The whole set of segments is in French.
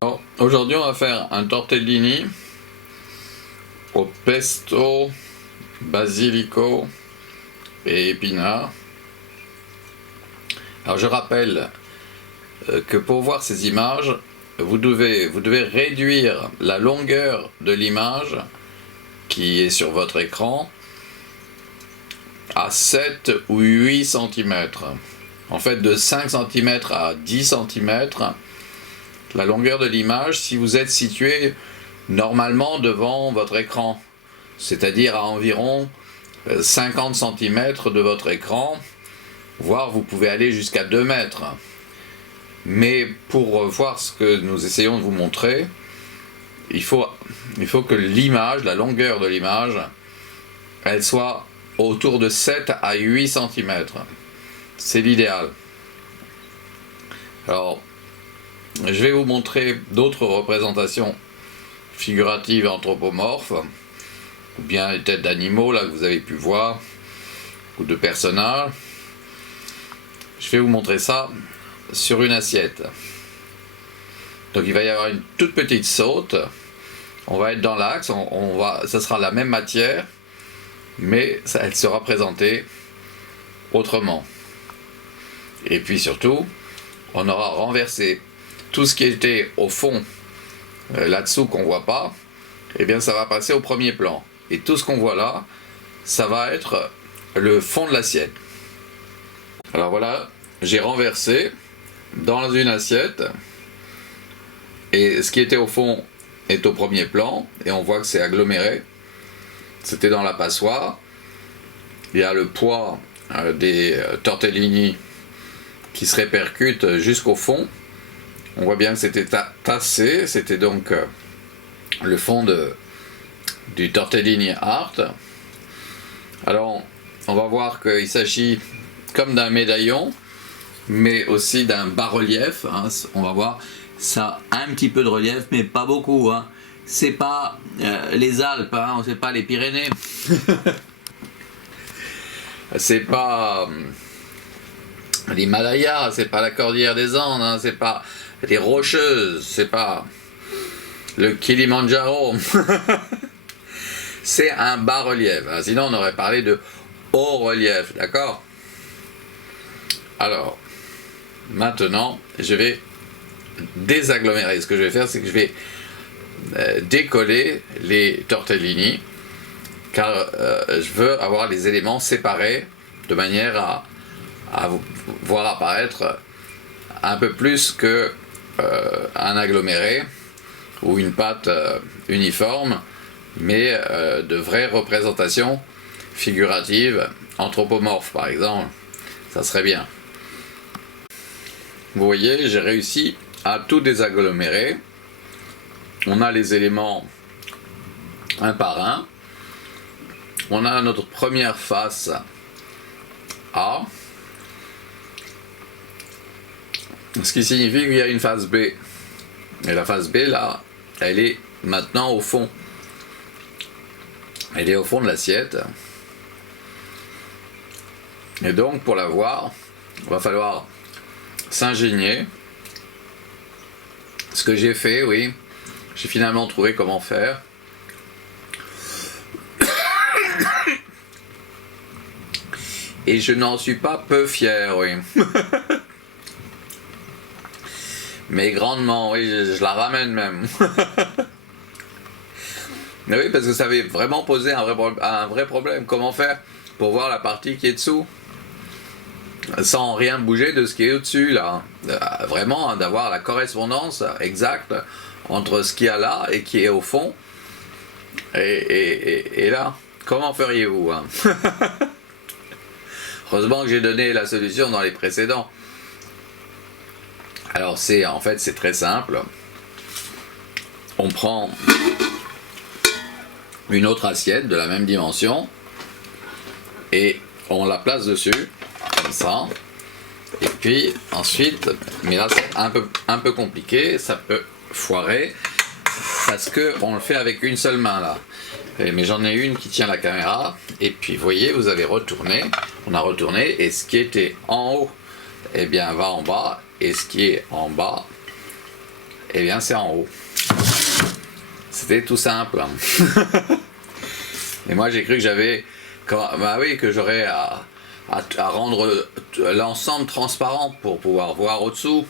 Bon, aujourd'hui, on va faire un tortellini au pesto, basilico et épinards. Alors, je rappelle que pour voir ces images, vous devez réduire la longueur de l'image qui est sur votre écran à 7 ou 8 cm. En fait, de 5 cm à 10 cm, la longueur de l'image si vous êtes situé normalement devant votre écran, c'est-à-dire à environ 50 cm de votre écran, voire vous pouvez aller jusqu'à 2 mètres. Mais pour voir ce que nous essayons de vous montrer, il faut que l'image, la longueur de l'image, elle soit autour de 7 à 8 cm. C'est l'idéal. Alors, je vais vous montrer d'autres représentations figuratives et anthropomorphes, ou bien les têtes d'animaux là que vous avez pu voir, ou de personnages. Je vais vous montrer ça sur une assiette. Donc il va y avoir une toute petite saute. On va être dans l'axe, ça sera la même matière, mais elle sera présentée autrement. Et puis surtout, on aura renversé tout ce qui était au fond, là-dessous qu'on ne voit pas, et bien ça va passer au premier plan. Et tout ce qu'on voit là, ça va être le fond de l'assiette. Alors voilà, j'ai renversé dans une assiette, et ce qui était au fond est au premier plan, et on voit que c'est aggloméré. C'était dans la passoire. Il y a le poids des tortellini qui se répercute jusqu'au fond. On voit bien que c'était tassé, c'était donc le fond du tortellini art. Alors, on va voir qu'il s'agit comme d'un médaillon, mais aussi d'un bas-relief. Hein. On va voir, ça a un petit peu de relief, mais pas beaucoup. Hein. C'est pas les Alpes, hein, c'est pas les Pyrénées. C'est pas l'Himalaya, c'est pas la cordillère des Andes, hein, c'est pas les Rocheuses, c'est pas le Kilimandjaro. C'est un bas-relief. Hein. Sinon, on aurait parlé de haut relief, d'accord? Alors, maintenant, je vais désagglomérer. Ce que je vais faire, c'est que je vais décoller les tortellini, car je veux avoir les éléments séparés de manière à voir apparaître un peu plus que un aggloméré ou une pâte uniforme, mais de vraies représentations figuratives, anthropomorphes par exemple, ça serait bien. Vous voyez, j'ai réussi à tout désagglomérer. On a les éléments un par un. On a notre première face A, ce qui signifie qu'il y a une face B. Et la face B, là, elle est maintenant au fond. Elle est au fond de l'assiette. Et donc, pour la voir, il va falloir s'ingénier. Ce que j'ai fait, oui, j'ai finalement trouvé comment faire. Et je n'en suis pas peu fier, oui. Mais grandement, oui, je la ramène même. Mais oui, parce que ça avait vraiment posé un vrai problème. Comment faire pour voir la partie qui est dessous sans rien bouger de ce qui est au-dessus, là. Vraiment, hein, d'avoir la correspondance exacte entre ce qu'il y a là et qui est au fond. Et là, comment feriez-vous, hein? Heureusement que j'ai donné la solution dans les précédents. Alors en fait c'est très simple. On prend une autre assiette de la même dimension et on la place dessus comme ça. Et puis ensuite, mais là c'est un peu compliqué, ça peut foirer parce que on le fait avec une seule main là. Mais j'en ai une qui tient la caméra, et puis vous voyez, vous avez retourné, on a retourné, et ce qui était en haut, eh bien va en bas, et ce qui est en bas Eh bien, c'est en haut. C'était tout simple. Et moi, j'ai cru que j'avais... Bah oui, que j'aurais à rendre l'ensemble transparent pour pouvoir voir au-dessous,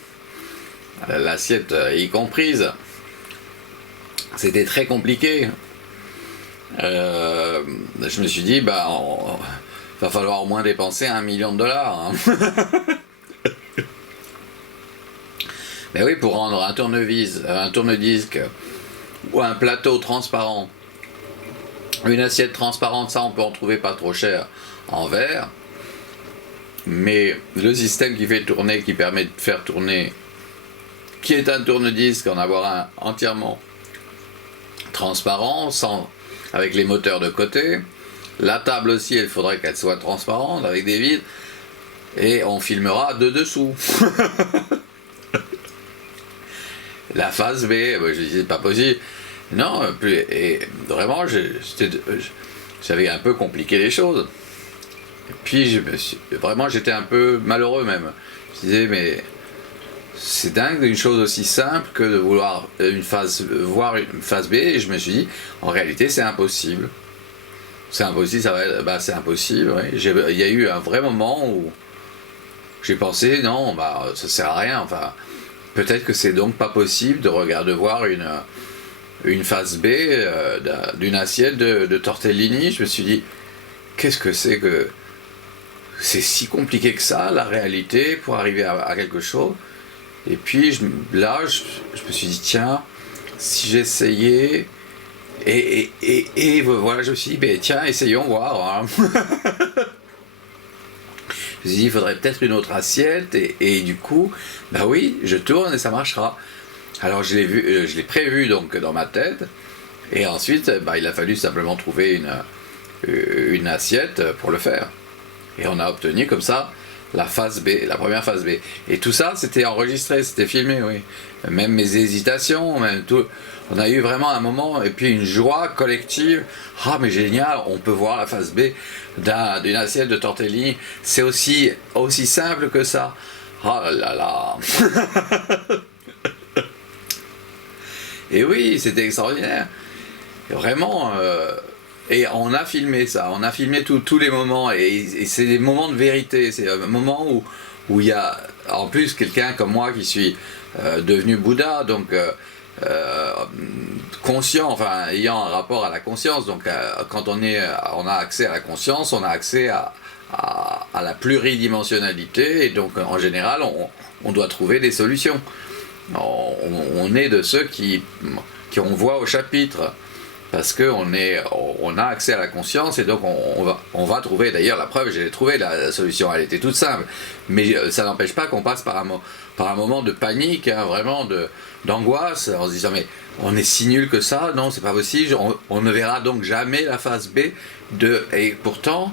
l'assiette y comprise. C'était très compliqué. Je me suis dit, bah, va falloir au moins dépenser $1 million. Hein. Mais oui, pour rendre un tourne-disque ou un plateau transparent, une assiette transparente, ça on peut en trouver pas trop cher en verre. Mais le système qui fait tourner, qui permet de faire tourner, qui est un tourne-disque, en avoir un entièrement transparent, avec les moteurs de côté. La table aussi, il faudrait qu'elle soit transparente, avec des vides. Et on filmera de dessous. La phase B, je disais, c'est pas possible. Non, et vraiment, j'avais un peu compliqué les choses. Et puis, vraiment, j'étais un peu malheureux même. Je disais, mais c'est dingue d'une chose aussi simple que de vouloir voir une phase B, et je me suis dit, en réalité, c'est impossible. C'est impossible, c'est impossible, oui. Il y a eu un vrai moment où j'ai pensé, non, bah, ça sert à rien, enfin, peut-être que c'est donc pas possible de voir une phase B d'une assiette de tortellini. Je me suis dit, qu'est-ce que c'est que... C'est si compliqué que ça, la réalité, pour arriver à quelque chose. Et puis je me suis dit, tiens, si j'essayais... Et voilà, je me suis dit, ben, tiens, essayons voir. Hein. Je me suis dit, il faudrait peut-être une autre assiette. Et du coup, bah oui, je tourne et ça marchera. Alors je l'ai prévu donc dans ma tête. Et ensuite, bah, il a fallu simplement trouver une assiette pour le faire. Et on a obtenu comme ça la phase B, la première phase B. Et tout ça, c'était enregistré, c'était filmé, oui. Même mes hésitations, même tout. On a eu vraiment un moment, et puis une joie collective. Ah, mais génial, on peut voir la phase B d'une assiette de tortellini. C'est aussi simple que ça. Ah là là. Et oui, c'était extraordinaire. Et vraiment... Et on a filmé ça, on a filmé tous les moments, et c'est des moments de vérité, c'est un moment où il y a en plus quelqu'un comme moi qui suis devenu Bouddha, donc conscient, enfin ayant un rapport à la conscience, donc quand on a accès à la conscience, on a accès à la pluridimensionnalité, et donc en général on doit trouver des solutions. On est de ceux qui on voit au chapitre. Parce qu'on a accès à la conscience, et donc on va trouver, d'ailleurs la preuve, j'ai trouvé la solution, elle était toute simple, mais ça n'empêche pas qu'on passe par un moment de panique, hein, vraiment d'angoisse, en se disant mais on est si nul que ça, non c'est pas possible, on ne verra donc jamais la phase B, et pourtant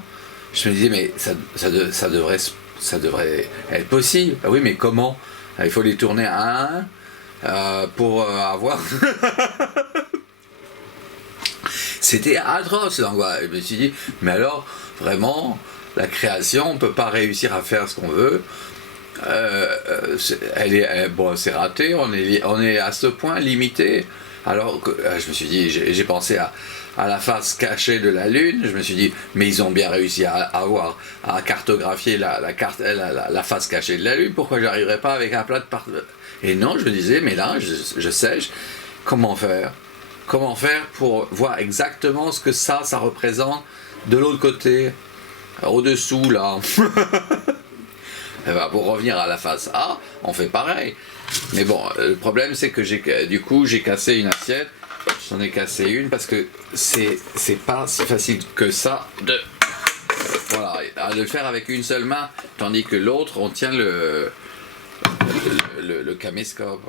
je me disais mais ça devrait être possible. Ah oui, mais comment? Il faut les tourner un à un pour avoir... C'était atroce l'angoisse. Je me suis dit, mais alors, vraiment, la création, on ne peut pas réussir à faire ce qu'on veut. Bon, c'est raté, on est à ce point limité. Alors, je me suis dit, j'ai pensé à la face cachée de la Lune. Je me suis dit, mais ils ont bien réussi à cartographier la face cachée de la Lune. Pourquoi j'arriverais pas avec un plat de part... Et non, je me disais, mais là, je sais, comment faire? Comment faire pour voir exactement ce que ça représente de l'autre côté, au-dessous là. Et ben, pour revenir à la face A, on fait pareil. Mais bon, le problème c'est que j'ai cassé une assiette. J'en ai cassé une parce que c'est pas si facile que ça de le faire avec une seule main, tandis que l'autre on tient le caméscope.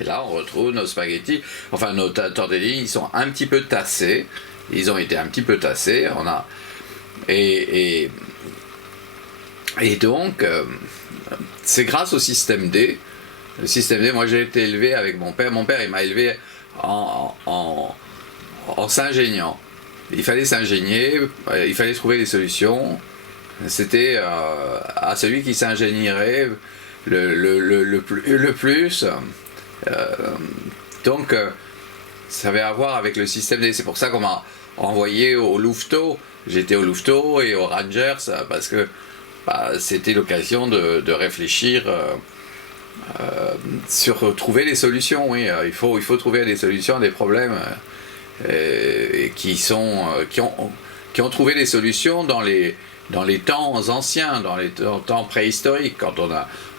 Et là, on retrouve nos spaghettis, enfin nos tortellini, ils sont un petit peu tassés. Ils ont été un petit peu tassés. Et donc, c'est grâce au système D. Le système D, moi j'ai été élevé avec mon père. Mon père, il m'a élevé en s'ingéniant. Il fallait s'ingénier, il fallait trouver des solutions. C'était à celui qui s'ingénierait le plus Donc ça avait à voir avec le système D. C'est pour ça qu'on m'a envoyé au Louveteau. J'étais au Louveteau et au Rangers parce que c'était l'occasion de réfléchir sur trouver des solutions. Oui, il faut trouver des solutions à des problèmes qui ont trouvé des solutions dans les temps anciens, dans les temps préhistoriques, quand on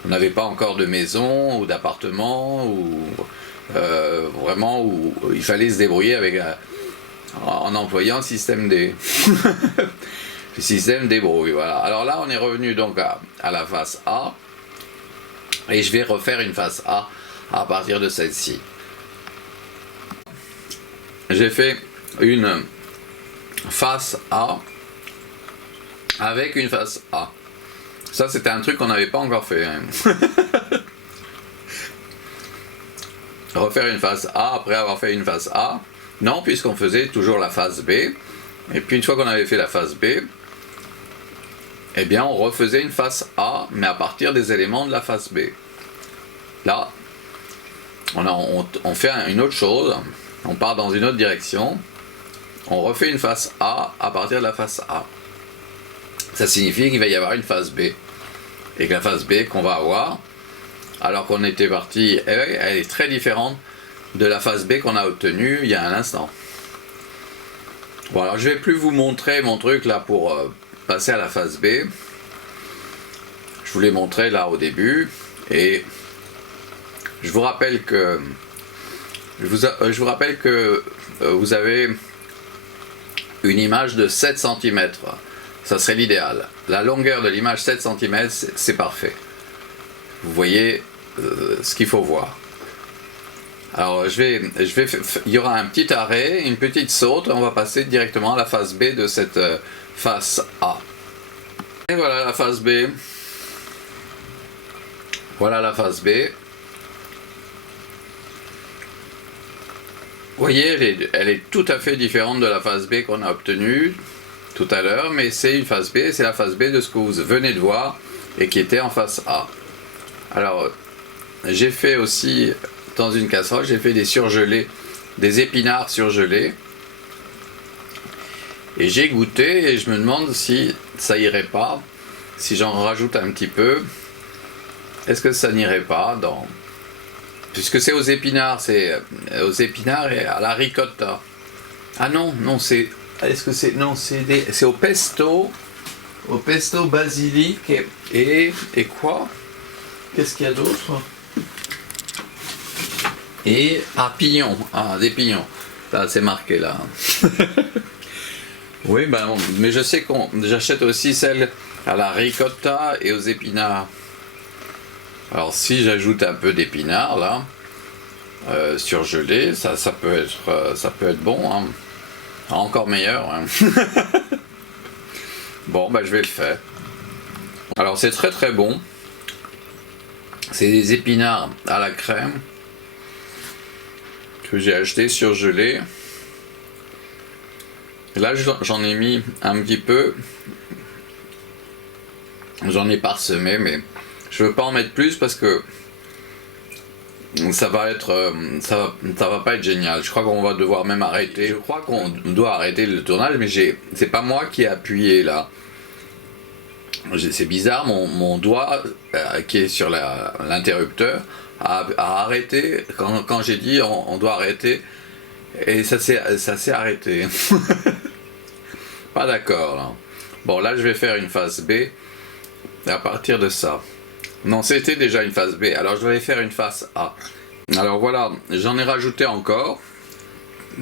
n'avait pas encore de maison ou d'appartement, ou vraiment où il fallait se débrouiller en employant le système D. Le système débrouille, voilà. Alors là, on est revenu donc à la face A, et je vais refaire une face A à partir de celle-ci. J'ai fait une face A avec une face A. Ça, c'était un truc qu'on n'avait pas encore fait. Hein. Refaire une face A après avoir fait une face A. Non, puisqu'on faisait toujours la face B. Et puis une fois qu'on avait fait la face B, eh bien on refaisait une face A, mais à partir des éléments de la face B. Là, on fait une autre chose. On part dans une autre direction. On refait une face A à partir de la face A. Ça signifie qu'il va y avoir une face B. Et que la face B qu'on va avoir, alors qu'on était parti, elle est très différente de la face B qu'on a obtenue il y a un instant. Bon, alors je vais plus vous montrer mon truc là pour passer à la face B. Je vous l'ai montré là au début. Et je vous rappelle que vous avez une image de 7 cm. Ça serait l'idéal. La longueur de l'image 7 cm, c'est parfait. Vous voyez ce qu'il faut voir. Alors il y aura un petit arrêt, une petite saute, on va passer directement à la face B de cette face A. Et voilà la face B. Voilà la face B. Vous voyez, elle est tout à fait différente de la face B qu'on a obtenue tout à l'heure, mais c'est une face B, c'est la face B de ce que vous venez de voir et qui était en face A. Alors, j'ai fait aussi, dans une casserole, j'ai fait des surgelés, des épinards surgelés. Et j'ai goûté et je me demande si ça irait pas, si j'en rajoute un petit peu. Est-ce que ça n'irait pas dans... Puisque c'est aux épinards et à la ricotta. Ah non, c'est... Est-ce que c'est... Non, c'est au pesto basilic et quoi? Qu'est-ce qu'il y a d'autre? Et pignons, des pignons. Là, c'est marqué là. Oui, ben, mais je sais j'achète aussi celle à la ricotta et aux épinards. Alors si j'ajoute un peu d'épinards là, surgelés, ça peut être bon, hein. Encore meilleur. Hein. Bon, ben je vais le faire. Alors c'est très très bon. C'est des épinards à la crème que j'ai acheté surgelés. Là j'en ai mis un petit peu. J'en ai parsemé, mais je veux pas en mettre plus parce que ça va pas être génial. Je crois qu'on va devoir même arrêter. Je crois qu'on doit arrêter le tournage, mais c'est pas moi qui ai appuyé là. C'est bizarre, mon doigt qui est sur l'interrupteur a arrêté quand j'ai dit on doit arrêter, et ça s'est arrêté. Pas d'accord là. Bon, là je vais faire une phase B à partir de ça. Non, c'était déjà une phase B, alors je vais faire une phase A. Alors voilà, j'en ai rajouté encore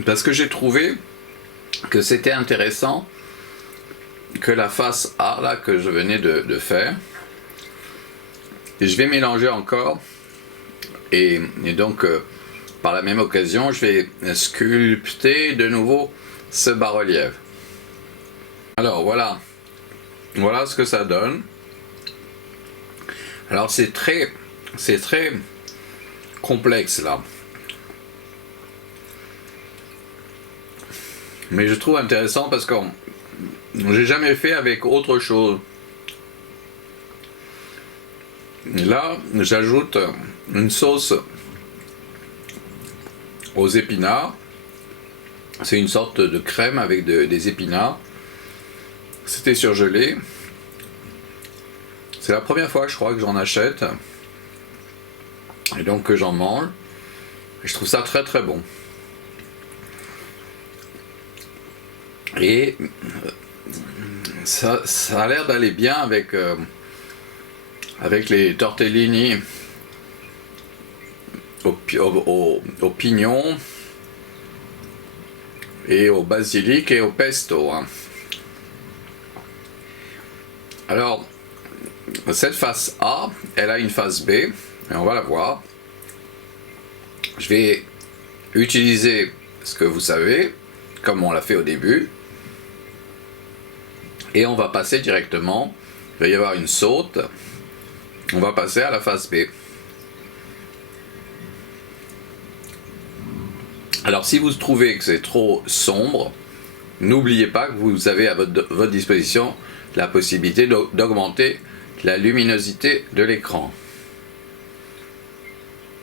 parce que j'ai trouvé que c'était intéressant que la face A là que je venais de faire, et je vais mélanger encore, et donc par la même occasion je vais sculpter de nouveau ce bas-relief. Alors voilà ce que ça donne. Alors c'est très complexe là, mais je trouve intéressant parce que j'ai jamais fait avec autre chose. Là j'ajoute une sauce aux épinards. C'est une sorte de crème avec des épinards. C'était surgelé. C'est la première fois, je crois, que j'en achète. Et donc que j'en mange. Et je trouve ça très très bon. Et ça a l'air d'aller bien avec les tortellini au pignon et au basilic et au pesto. Hein. Alors, cette face A, elle a une face B, et on va la voir. Je vais utiliser ce que vous savez, comme on l'a fait au début, et on va passer directement, il va y avoir une saute, on va passer à la face B. Alors si vous trouvez que c'est trop sombre, n'oubliez pas que vous avez à votre disposition la possibilité d'augmenter la luminosité de l'écran.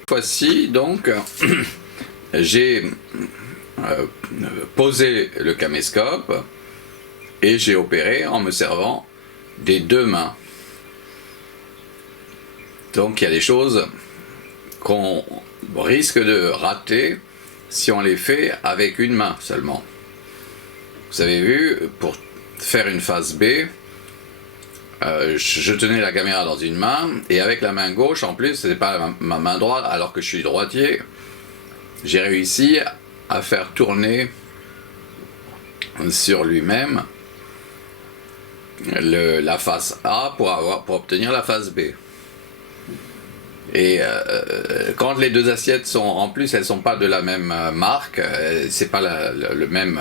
Cette fois-ci, donc, j'ai posé le caméscope et j'ai opéré en me servant des deux mains. Donc il y a des choses qu'on risque de rater si on les fait avec une main seulement. Vous avez vu, pour faire une face B, je tenais la caméra dans une main et avec la main gauche, en plus, ce n'est pas ma main droite alors que je suis droitier, j'ai réussi à faire tourner sur lui-même la face A pour obtenir la face B. Et quand les deux assiettes sont, en plus, elles sont pas de la même marque, c'est pas le même.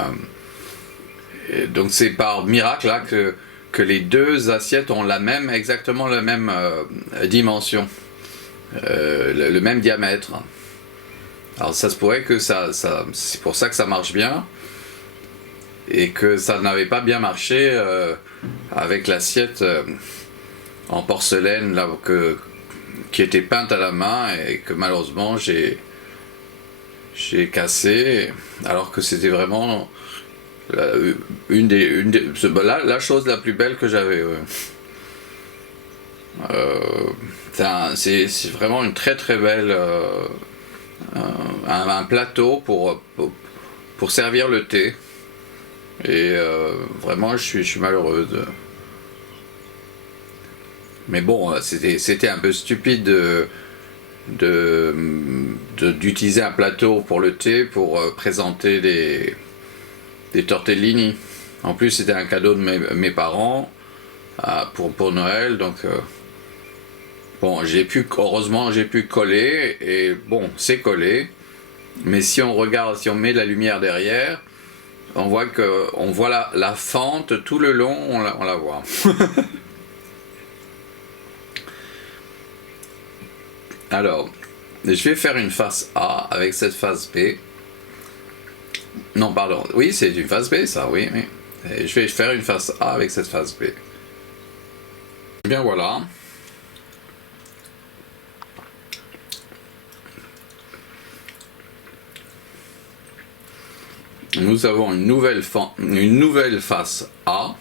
Donc c'est par miracle là que les deux assiettes ont exactement la même dimension, le même diamètre. Alors ça se pourrait que c'est pour ça que ça marche bien et que ça n'avait pas bien marché avec l'assiette en porcelaine là qui était peinte à la main et que malheureusement j'ai cassé, alors que c'était vraiment la chose la plus belle que j'avais. C'est vraiment une très très belle un plateau pour servir le thé et vraiment je suis malheureuse. Mais bon, c'était un peu stupide d'utiliser un plateau pour le thé pour présenter des tortellini. En plus, c'était un cadeau de mes parents pour Noël, donc bon, heureusement j'ai pu coller et bon, c'est collé. Mais si on regarde, si on met la lumière derrière, on voit la fente tout le long, on la voit. Alors, je vais faire une face A avec cette face B. Non, pardon. Oui, c'est une face B, ça, oui. Et je vais faire une face A avec cette face B. Bien voilà. Nous avons une nouvelle face A.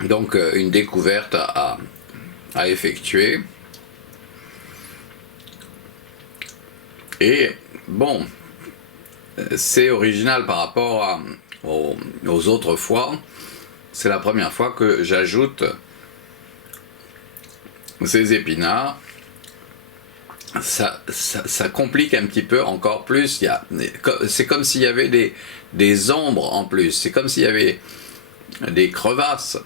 Donc, une découverte à effectuer. Et bon, c'est original par rapport aux autres fois. C'est la première fois que j'ajoute ces épinards. Ça complique un petit peu encore plus. C'est comme s'il y avait des ombres en plus. C'est comme s'il y avait des crevasses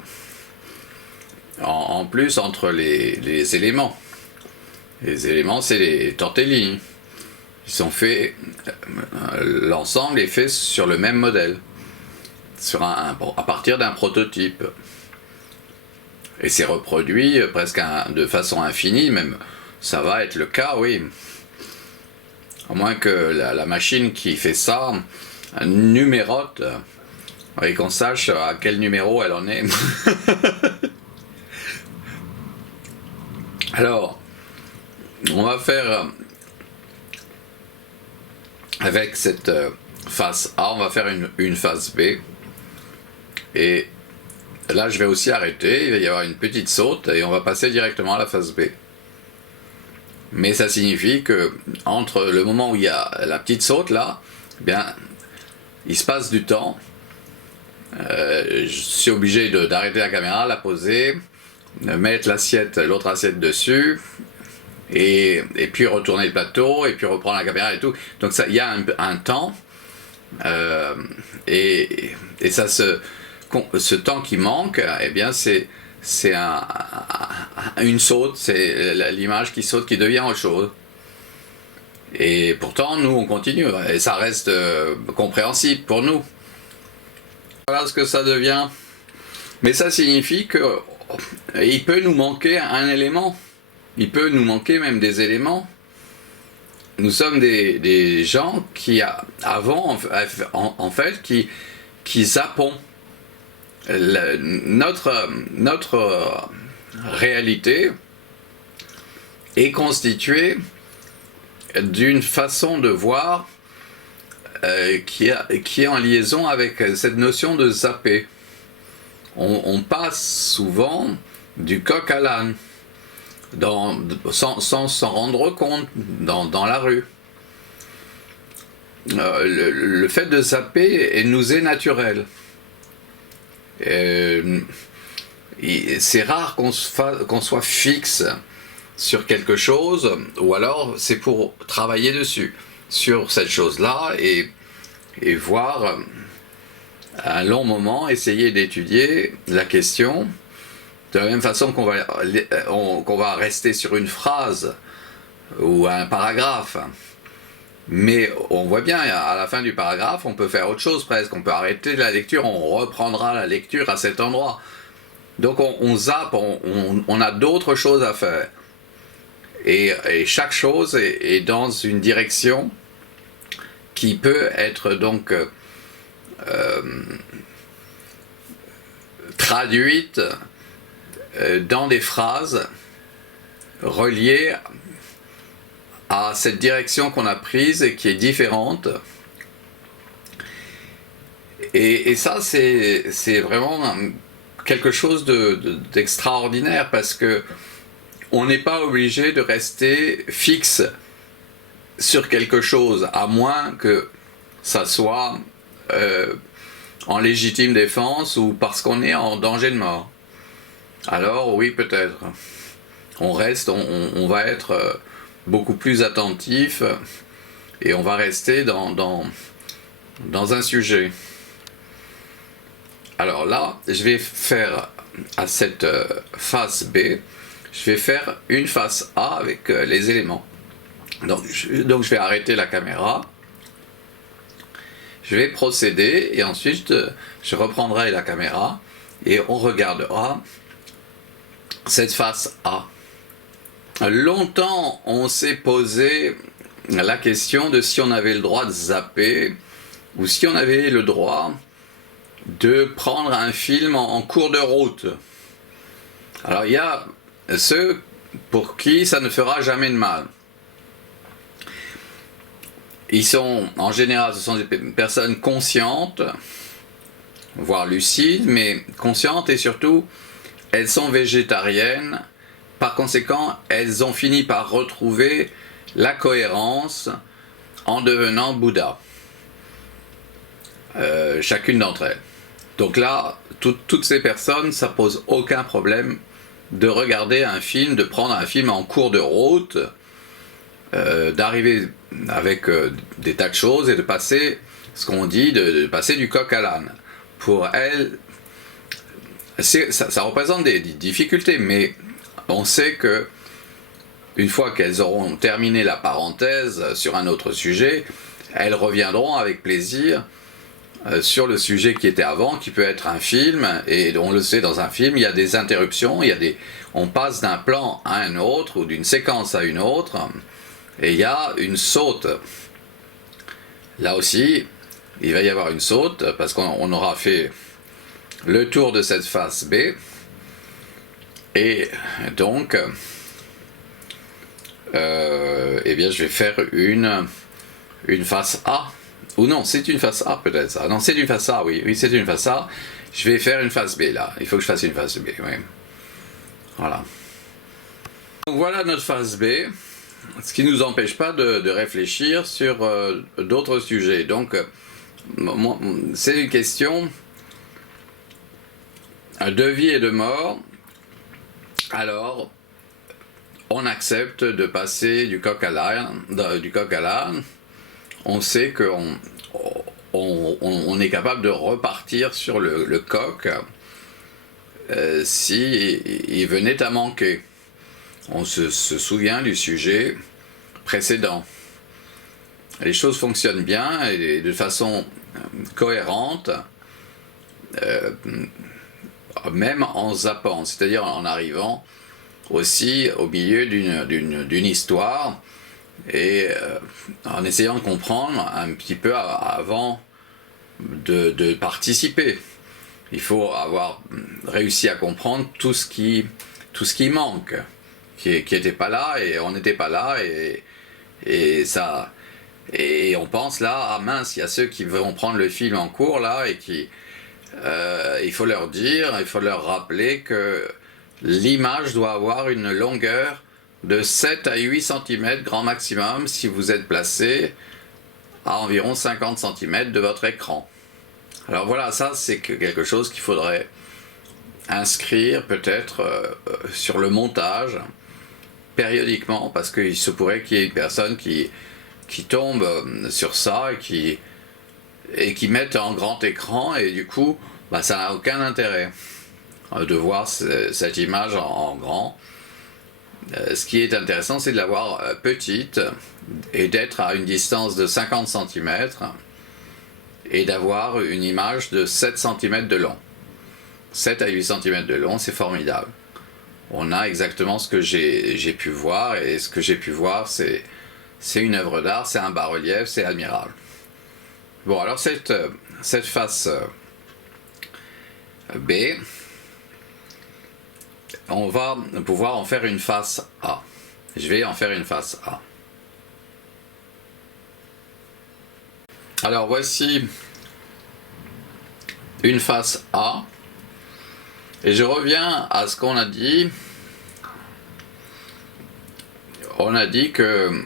en plus entre les éléments. Les éléments, c'est les tortellini. Ils sont faits, l'ensemble est fait sur le même modèle, à partir d'un prototype. Et c'est reproduit presque de façon infinie, même ça va être le cas, oui. À moins que la machine qui fait ça numérote et qu'on sache à quel numéro elle en est. Alors, on va faire avec cette face A, on va faire une face B. Et là, je vais aussi arrêter, il va y avoir une petite saute et on va passer directement à la face B. Mais ça signifie que entre le moment où il y a la petite saute là, eh bien, il se passe du temps. Je suis obligé d'arrêter la caméra, la poser, mettre l'autre assiette dessus, et puis retourner le plateau, et puis reprendre la caméra et tout. Donc il y a un temps, et ça ce temps qui manque, eh bien c'est une saute, c'est l'image qui saute, qui devient autre chose. Et pourtant, nous, on continue, et ça reste compréhensible pour nous. Voilà ce que ça devient. Mais ça signifie que il peut nous manquer un élément. Il peut nous manquer même des éléments. Nous sommes des gens qui, avant, en fait, qui zappons. Notre réalité est constituée d'une façon de voir qui est en liaison avec cette notion de zapper. On passe souvent du coq à l'âne, sans s'en rendre compte, dans la rue. Le fait de zapper nous est naturel. C'est rare qu'on soit fixe sur quelque chose, ou alors c'est pour travailler dessus, sur cette chose-là, et voir un long moment, essayer d'étudier la question, de la même façon qu'on va rester sur une phrase ou un paragraphe. Mais on voit bien, à la fin du paragraphe, on peut faire autre chose presque, on peut arrêter la lecture, on reprendra la lecture à cet endroit. Donc on zappe, on a d'autres choses à faire. Et chaque chose est dans une direction qui peut être donc traduite dans des phrases reliées à cette direction qu'on a prise et qui est différente. Et ça, c'est vraiment quelque chose d'extraordinaire, parce que on n'est pas obligé de rester fixe sur quelque chose, à moins que ça soit en légitime défense ou parce qu'on est en danger de mort. Alors oui, peut-être. On va être beaucoup plus attentif, et on va rester dans un sujet. Alors là, je vais faire à cette face B, je vais faire une face A avec les éléments. Donc je vais arrêter la caméra, je vais procéder, et ensuite je reprendrai la caméra et on regardera cette face A. Longtemps, on s'est posé la question de si on avait le droit de zapper, ou si on avait le droit de prendre un film en cours de route. Alors il y a ceux pour qui ça ne fera jamais de mal. Ils sont, en général, ce sont des personnes conscientes, voire lucides, mais conscientes, et surtout, elles sont végétariennes. Par conséquent, elles ont fini par retrouver la cohérence en devenant Bouddha. Chacune d'entre elles. Donc là, toutes ces personnes, ça pose aucun problème de regarder un film, de prendre un film en cours de route, d'arriver avec des tas de choses et de passer, ce qu'on dit, de passer du coq à l'âne. Pour elles, ça représente des difficultés, mais on sait que une fois qu'elles auront terminé la parenthèse sur un autre sujet, elles reviendront avec plaisir sur le sujet qui était avant, qui peut être un film, et on le sait, dans un film, il y a des interruptions, on passe d'un plan à un autre, ou d'une séquence à une autre, et il y a une saute. Là aussi, il va y avoir une saute, parce qu'on aura fait le tour de cette face B, et donc, eh bien, je vais faire une une face A. Ou non, c'est une face A peut-être ça. Non, c'est une face A, oui, c'est une face A. Je vais faire une face B là. Il faut que je fasse une face B, oui. Voilà. Donc voilà notre face B. Ce qui ne nous empêche pas de réfléchir sur d'autres sujets. Donc, c'est une question de vie et de mort. Alors, on accepte de passer du coq à l'âne. On sait qu'on est capable de repartir sur le coq si il venait à manquer. On se souvient du sujet précédent. Les choses fonctionnent bien et de façon cohérente, même en zappant, c'est-à-dire en arrivant aussi au milieu d'une histoire et en essayant de comprendre un petit peu avant de participer. Il faut avoir réussi à comprendre tout ce qui manque, qui n'était pas là, et on n'était pas là, et ça, et on pense là, ah mince, il y a ceux qui vont prendre le film en cours là, et il faut leur dire, il faut leur rappeler que l'image doit avoir une longueur de 7 à 8 cm grand maximum si vous êtes placé à environ 50 cm de votre écran. Alors voilà, ça c'est quelque chose qu'il faudrait inscrire peut-être sur le montage périodiquement, parce qu'il se pourrait qu'il y ait une personne qui tombe sur ça et qui mette en grand écran, et du coup ça n'a aucun intérêt de voir cette image en grand. Ce qui est intéressant, c'est de la voir petite et d'être à une distance de 50 cm et d'avoir une image de 7 cm de long. 7 à 8 cm de long, c'est formidable. On a exactement ce que j'ai pu voir, et ce que j'ai pu voir, c'est une œuvre d'art, c'est un bas-relief, c'est admirable. Bon, alors cette face B, on va pouvoir en faire une face A. Je vais en faire une face A. Alors voici une face A. Et je reviens à ce qu'on a dit. On a dit que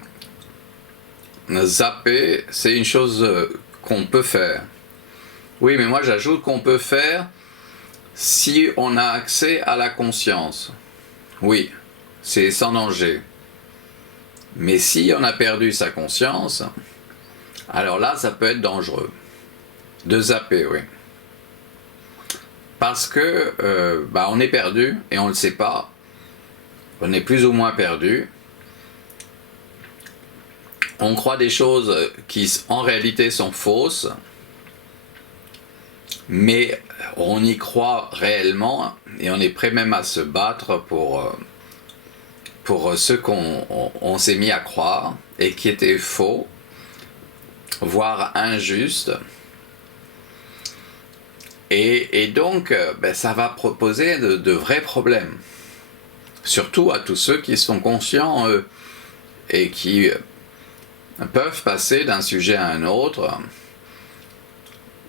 zapper, c'est une chose qu'on peut faire. Oui, mais moi j'ajoute qu'on peut faire si on a accès à la conscience. Oui, c'est sans danger. Mais si on a perdu sa conscience, alors là, ça peut être dangereux. De zapper, oui. Parce que on est perdu et on ne le sait pas. On est plus ou moins perdu. On croit des choses qui en réalité sont fausses, mais on y croit réellement et on est prêt même à se battre pour ce qu'on s'est mis à croire et qui était faux, voire injuste. Et donc, ça va poser de vrais problèmes. Surtout à tous ceux qui sont conscients et qui peuvent passer d'un sujet à un autre,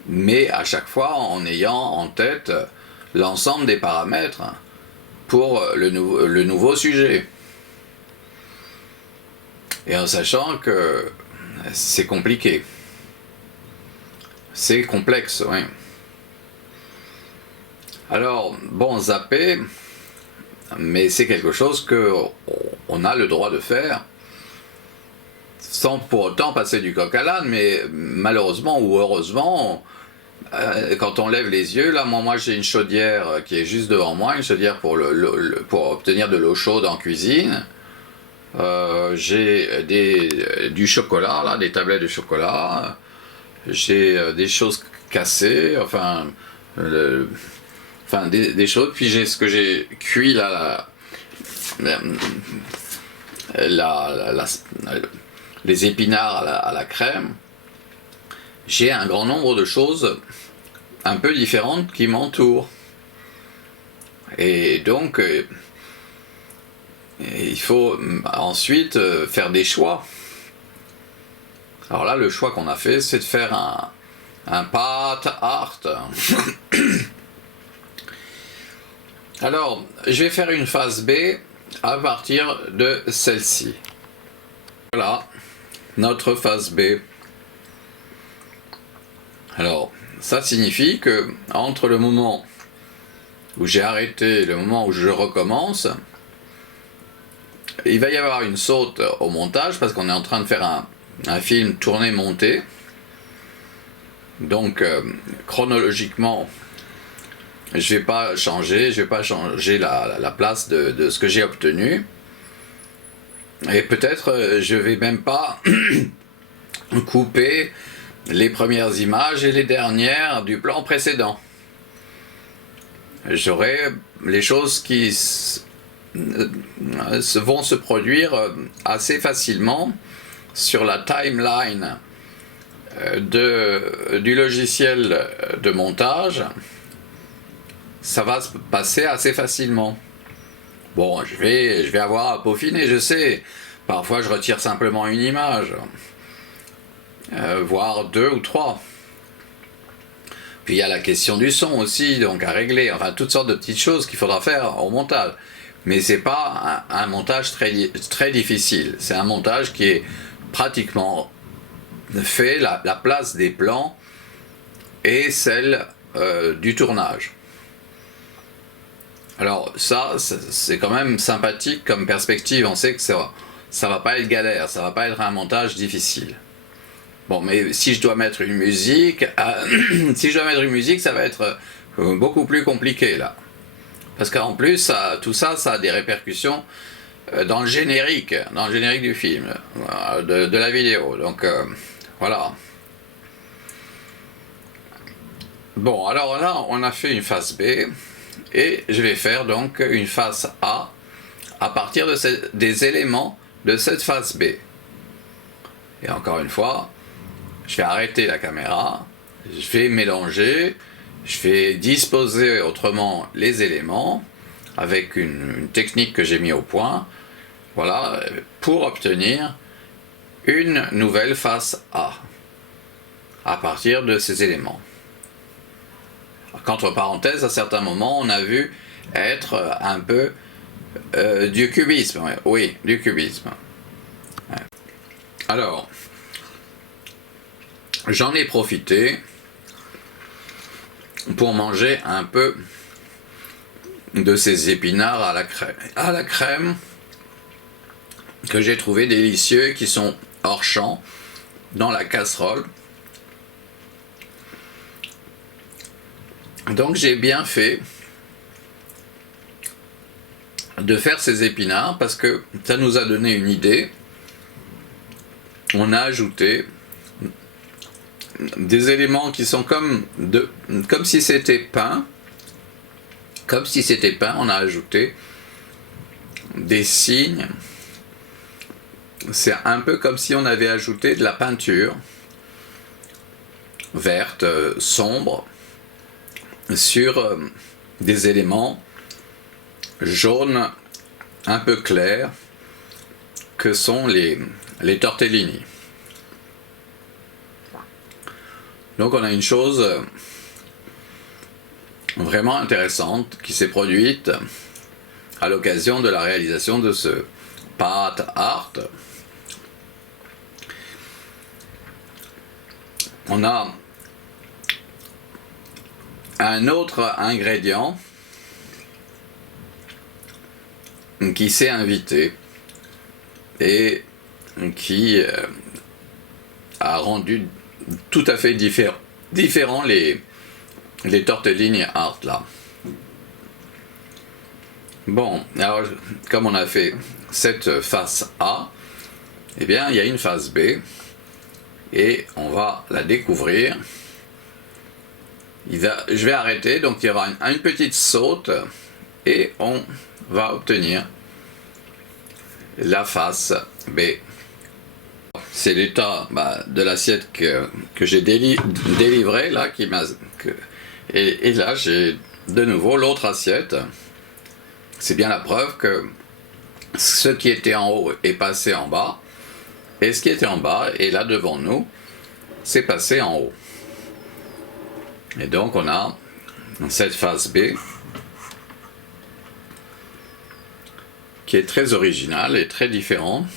mais à chaque fois en ayant en tête l'ensemble des paramètres pour le nouveau sujet. Et en sachant que c'est compliqué. C'est complexe, oui. Alors, bon, zapper, mais c'est quelque chose qu'on a le droit de faire, sans pour autant passer du coq à l'âne, mais malheureusement ou heureusement, quand on lève les yeux, là, moi j'ai une chaudière qui est juste devant moi, une chaudière pour obtenir de l'eau chaude en cuisine. J'ai du chocolat, là, des tablettes de chocolat, j'ai des choses cassées, des choses, puis j'ai ce que j'ai cuit là, les épinards à la crème. J'ai un grand nombre de choses un peu différentes qui m'entourent. Et donc, il faut ensuite faire des choix. Alors là, le choix qu'on a fait, c'est de faire un path art. Alors, je vais faire une phase B à partir de celle-ci. Voilà, notre phase B. Alors, ça signifie que entre le moment où j'ai arrêté et le moment où je recommence, il va y avoir une saute au montage parce qu'on est en train de faire un film tourné-monté. Donc, chronologiquement, je vais pas changer la place de ce que j'ai obtenu. Et peut-être je vais même pas couper les premières images et les dernières du plan précédent. J'aurai les choses qui vont se produire assez facilement sur la timeline du logiciel de montage. Ça va se passer assez facilement. Bon, je vais avoir à peaufiner, je sais. Parfois, je retire simplement une image, voire 2 ou 3. Puis il y a la question du son aussi, donc à régler. Enfin, toutes sortes de petites choses qu'il faudra faire au montage. Mais c'est pas un montage très difficile. C'est un montage qui est pratiquement fait, la place des plans et celle du tournage. Alors ça, c'est quand même sympathique comme perspective. On sait que ça va pas être galère, ça va pas être un montage difficile. Bon, mais si je dois mettre une musique, ça va être beaucoup plus compliqué là. Parce qu'en plus, tout ça a des répercussions dans le générique du film, de la vidéo. Donc voilà. Bon, alors là, on a fait une phase B. Et je vais faire donc une phase A à partir des éléments de cette phase B. Et encore une fois, je vais arrêter la caméra, je vais mélanger, je vais disposer autrement les éléments avec une technique que j'ai mis au point, voilà, pour obtenir une nouvelle phase A à partir de ces éléments. Qu'entre parenthèses, à certains moments, on a vu être un peu du cubisme. Oui, du cubisme. Alors, j'en ai profité pour manger un peu de ces épinards à la crème que j'ai trouvé délicieux, qui sont hors champ, dans la casserole. Donc j'ai bien fait de faire ces épinards parce que ça nous a donné une idée. On a ajouté des éléments qui sont comme si c'était peint. Comme si c'était peint, on a ajouté des signes. C'est un peu comme si on avait ajouté de la peinture verte, sombre, sur des éléments jaunes un peu clairs que sont les tortellini. Donc on a une chose vraiment intéressante qui s'est produite à l'occasion de la réalisation de ce path art. On a un autre ingrédient qui s'est invité et qui a rendu tout à fait différent les tortellini art là. Bon, alors comme on a fait cette phase A, eh bien il y a une phase B et on va la découvrir. Je vais arrêter, donc il y aura une petite saute et on va obtenir la face B. C'est l'état de l'assiette que j'ai délivré là, et là j'ai de nouveau l'autre assiette. C'est bien la preuve que ce qui était en haut est passé en bas et ce qui était en bas, et là devant nous, c'est passé en haut. Et donc on a cette phase B qui est très originale et très différente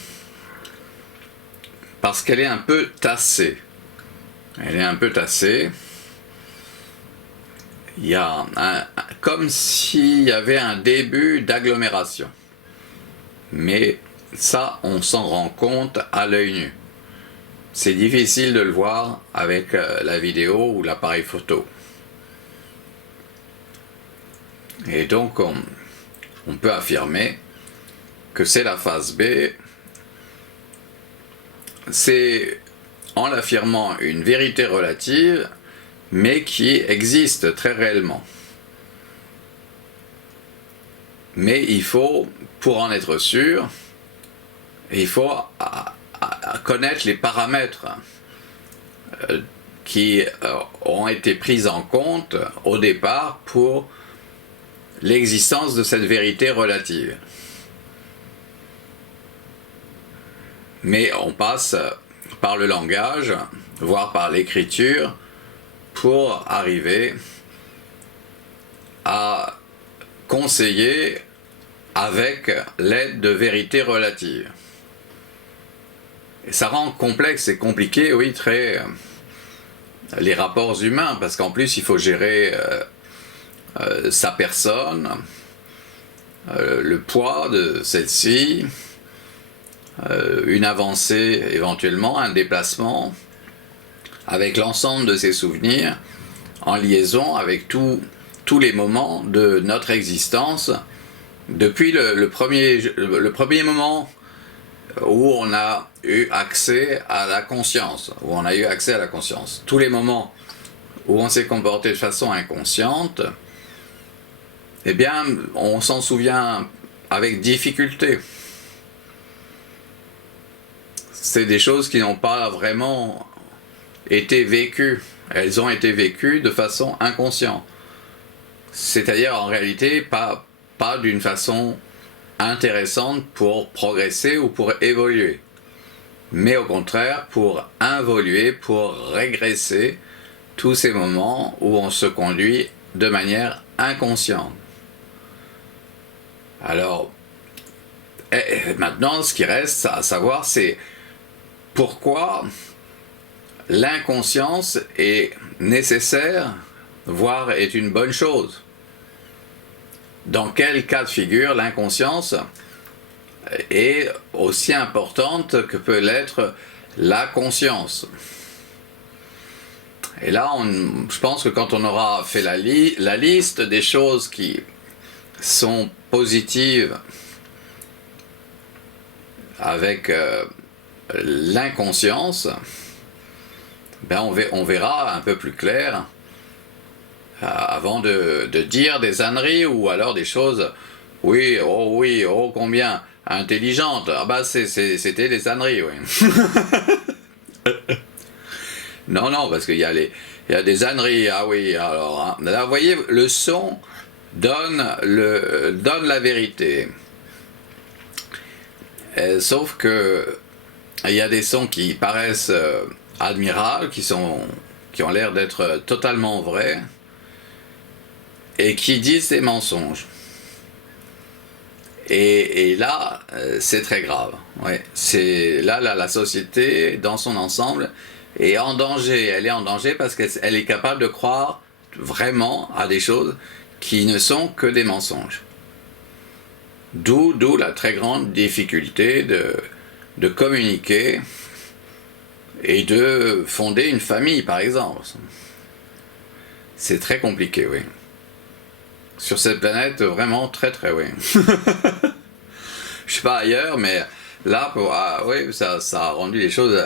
parce qu'elle est un peu tassée. Elle est un peu tassée. Il y a comme s'il y avait un début d'agglomération. Mais ça, on s'en rend compte à l'œil nu. C'est difficile de le voir avec la vidéo ou l'appareil photo. Et donc, on peut affirmer que c'est la phase B. C'est, en l'affirmant, une vérité relative, mais qui existe très réellement. Mais il faut, pour en être sûr, il faut connaître les paramètres qui ont été pris en compte au départ pour l'existence de cette vérité relative. Mais on passe par le langage, voire par l'écriture, pour arriver à conseiller avec l'aide de vérités relatives. Et ça rend complexe et compliqué, oui, très les rapports humains, parce qu'en plus il faut gérer sa personne, le poids de celle-ci, une avancée éventuellement, un déplacement, avec l'ensemble de ses souvenirs, en liaison avec tous les moments de notre existence, depuis le premier moment où on a eu accès à la conscience, tous les moments où on s'est comporté de façon inconsciente, eh bien, on s'en souvient avec difficulté. C'est des choses qui n'ont pas vraiment été vécues. Elles ont été vécues de façon inconsciente. C'est-à-dire, en réalité, pas d'une façon intéressante pour progresser ou pour évoluer. Mais au contraire, pour involuer, pour régresser tous ces moments où on se conduit de manière inconsciente. Alors, maintenant, ce qui reste à savoir, c'est pourquoi l'inconscience est nécessaire, voire est une bonne chose. Dans quel cas de figure l'inconscience est aussi importante que peut l'être la conscience. Et là, je pense que quand on aura fait la liste des choses qui sont positives avec l'inconscience, ben on verra un peu plus clair avant de dire des âneries ou alors des choses oui, oh combien intelligentes. Ah bah c'était des âneries, oui. Non, parce qu'il y a des âneries, ah oui, alors, hein. Là, vous voyez, le son donne la vérité. Sauf que il y a des sons qui paraissent admirables, qui ont l'air d'être totalement vrais, et qui disent des mensonges. Et là, c'est très grave. Ouais. C'est là, la société, dans son ensemble, est en danger. Elle est en danger parce qu'elle est capable de croire vraiment à des choses qui ne sont que des mensonges. D'où la très grande difficulté de communiquer et de fonder une famille, par exemple. C'est très compliqué, oui. Sur cette planète, vraiment très oui. Je sais pas ailleurs, mais là, oui, ça a rendu les choses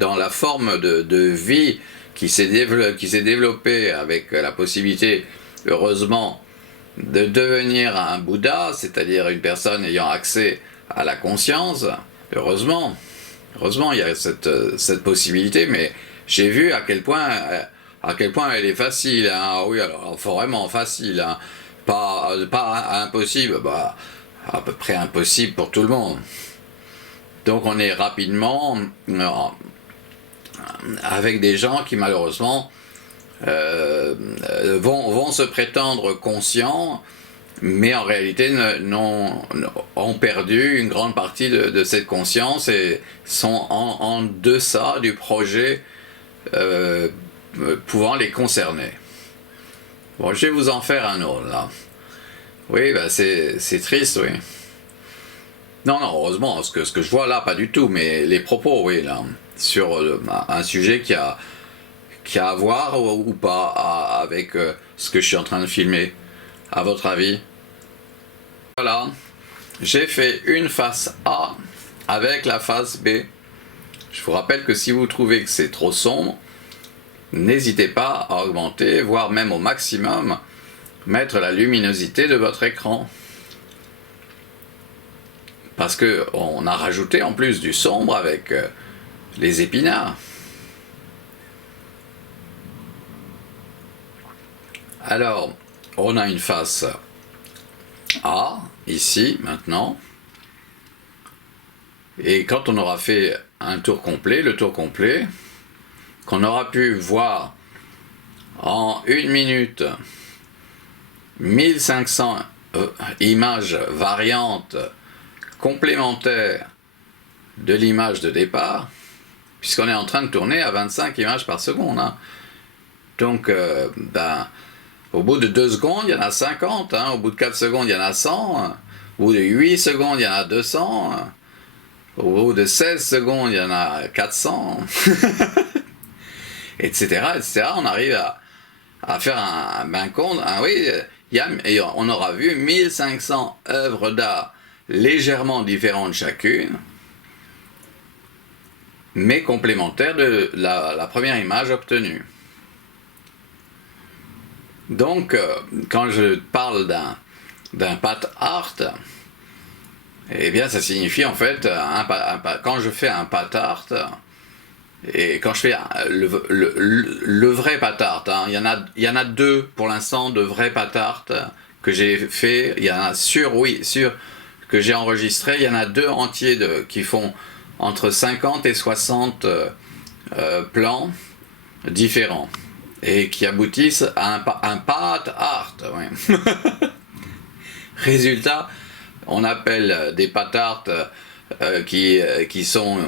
dans la forme de vie qui s'est développée avec la possibilité, heureusement, de devenir un Bouddha, c'est-à-dire une personne ayant accès à la conscience. Heureusement, il y a cette possibilité, mais j'ai vu à quel point elle est facile. Hein. Oui, alors vraiment facile. Hein. Pas impossible, à peu près impossible pour tout le monde. Donc on est rapidement avec des gens qui malheureusement vont se prétendre conscients, mais en réalité ont perdu une grande partie de cette conscience et sont en deçà du projet pouvant les concerner. Bon, je vais vous en faire un autre là. Oui, ben c'est triste, oui. Non, heureusement, ce que je vois là, pas du tout, mais les propos, oui, là, sur un sujet qui a à voir ou pas avec ce que je suis en train de filmer, à votre avis. Voilà, j'ai fait une face A avec la face B. Je vous rappelle que si vous trouvez que c'est trop sombre, n'hésitez pas à augmenter, voire même au maximum, mettre la luminosité de votre écran. Parce qu'on a rajouté en plus du sombre avec les épinards. Alors, on a une face A, ici, maintenant. Et quand on aura fait un tour complet, le tour complet, qu'on aura pu voir en 1 minute 1500 images variantes complémentaires de l'image de départ, puisqu'on est en train de tourner à 25 images par seconde. Hein. Donc, au bout de 2 secondes, il y en a 50, hein. Au bout de 4 secondes, il y en a 100, hein. Au bout de 8 secondes, il y en a 200, hein. Au bout de 16 secondes, il y en a 400, etc., etc. On arrive à faire un bain compte. Ah oui, on aura vu 1500 œuvres d'art légèrement différentes chacune, mais complémentaires de la première image obtenue. Donc, quand je parle d'un pat art, eh bien, ça signifie en fait, quand je fais un pat art, et quand je fais le vrai pat art, hein, il y en a 2 pour l'instant de vrais pat art que j'ai fait, il y en a que j'ai enregistré, il y en a 2 entiers qui font entre 50 et 60 plans différents et qui aboutissent à un pat art. Ouais. Résultat, on appelle des pat art qui sont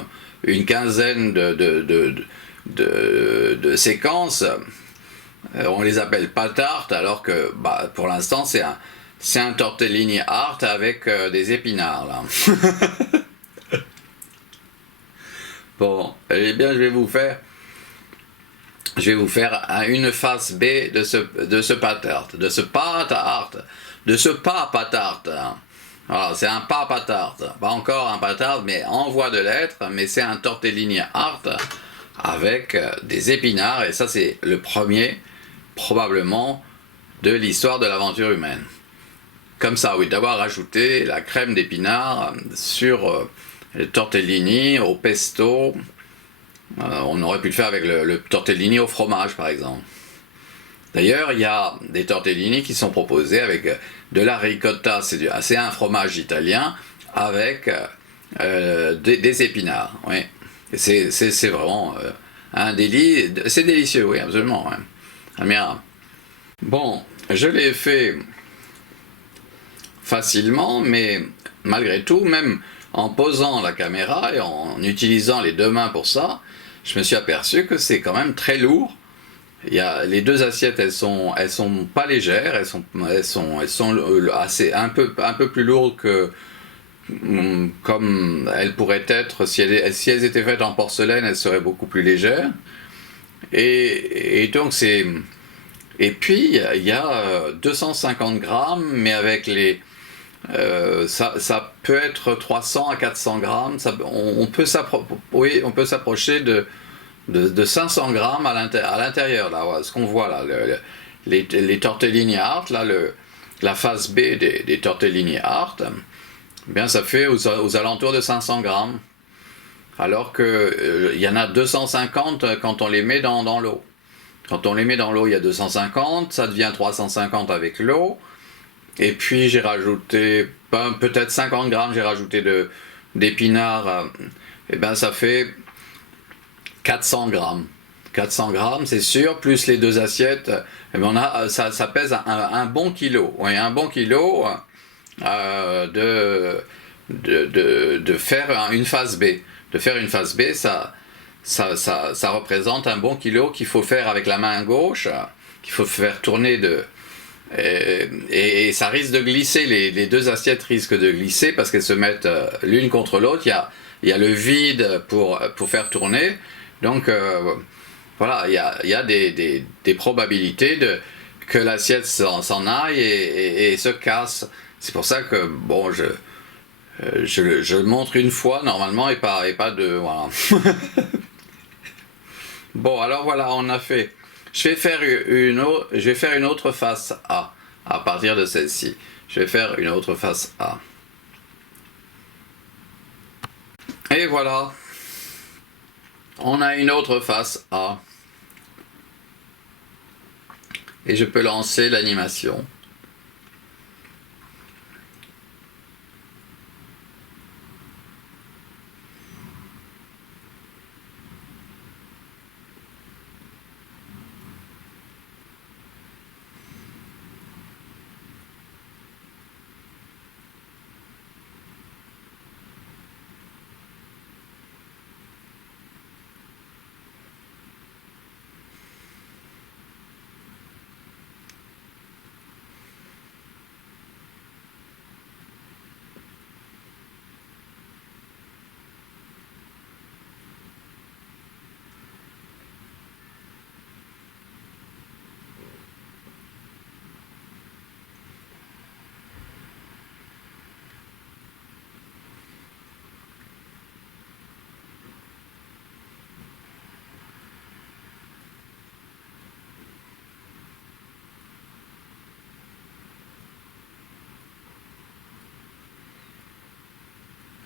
une quinzaine de séquences, on les appelle pat art, alors que pour l'instant c'est un tortellini art avec des épinards là. Bon, eh bien je vais vous faire une face B de ce pat art, de ce pat art, de ce pas pat art. Alors, c'est un pas pat art, pas encore un pat art, mais en voie de l'être, mais c'est un tortellini art avec des épinards, et ça c'est le premier, probablement, de l'histoire de l'aventure humaine. Comme ça, oui, d'avoir rajouté la crème d'épinards sur le tortellini au pesto. On aurait pu le faire avec le tortellini au fromage, par exemple. D'ailleurs, il y a des tortellini qui sont proposés avec de la ricotta, c'est un fromage italien, avec des épinards. Oui. C'est vraiment un délit, c'est délicieux, oui, absolument. Ouais. Admirable. Bon, je l'ai fait facilement, mais malgré tout, même en posant la caméra et en utilisant les 2 mains pour ça, je me suis aperçu que c'est quand même très lourd. Les 2 assiettes, elles sont pas légères, elles sont assez un peu plus lourdes que comme elles pourraient être si elles étaient faites en porcelaine, elles seraient beaucoup plus légères. Et donc et puis il y a 250 grammes, mais avec ça peut être 300 à 400 grammes. On peut s'approcher de 500 grammes à l'intérieur, là, ouais, ce qu'on voit là, les tortellini art, là, la face B des tortellini art, eh bien ça fait aux alentours de 500 grammes, alors que y en a 250 quand on les met dans l'eau. Quand on les met dans l'eau, il y a 250, ça devient 350 avec l'eau, et puis j'ai rajouté peut-être 50 grammes, j'ai rajouté d'épinards, eh ben ça fait 400 grammes. 400 grammes, c'est sûr, plus les 2 assiettes, eh ben ça pèse un bon kilo. Oui, un bon kilo de faire une phase B. De faire une phase B, ça représente un bon kilo qu'il faut faire avec la main gauche, qu'il faut faire tourner et ça risque de glisser, les 2 assiettes risquent de glisser parce qu'elles se mettent l'une contre l'autre. Il y a le vide pour faire tourner. Donc voilà, il y a des probabilités que l'assiette s'en aille et se casse. C'est pour ça que bon, je le montre une fois normalement et pas deux. Voilà. Bon, alors voilà, on a fait. Je vais faire une autre face A à partir de celle-ci. Je vais faire une autre face A. Et voilà. On a une autre face A. Et je peux lancer l'animation.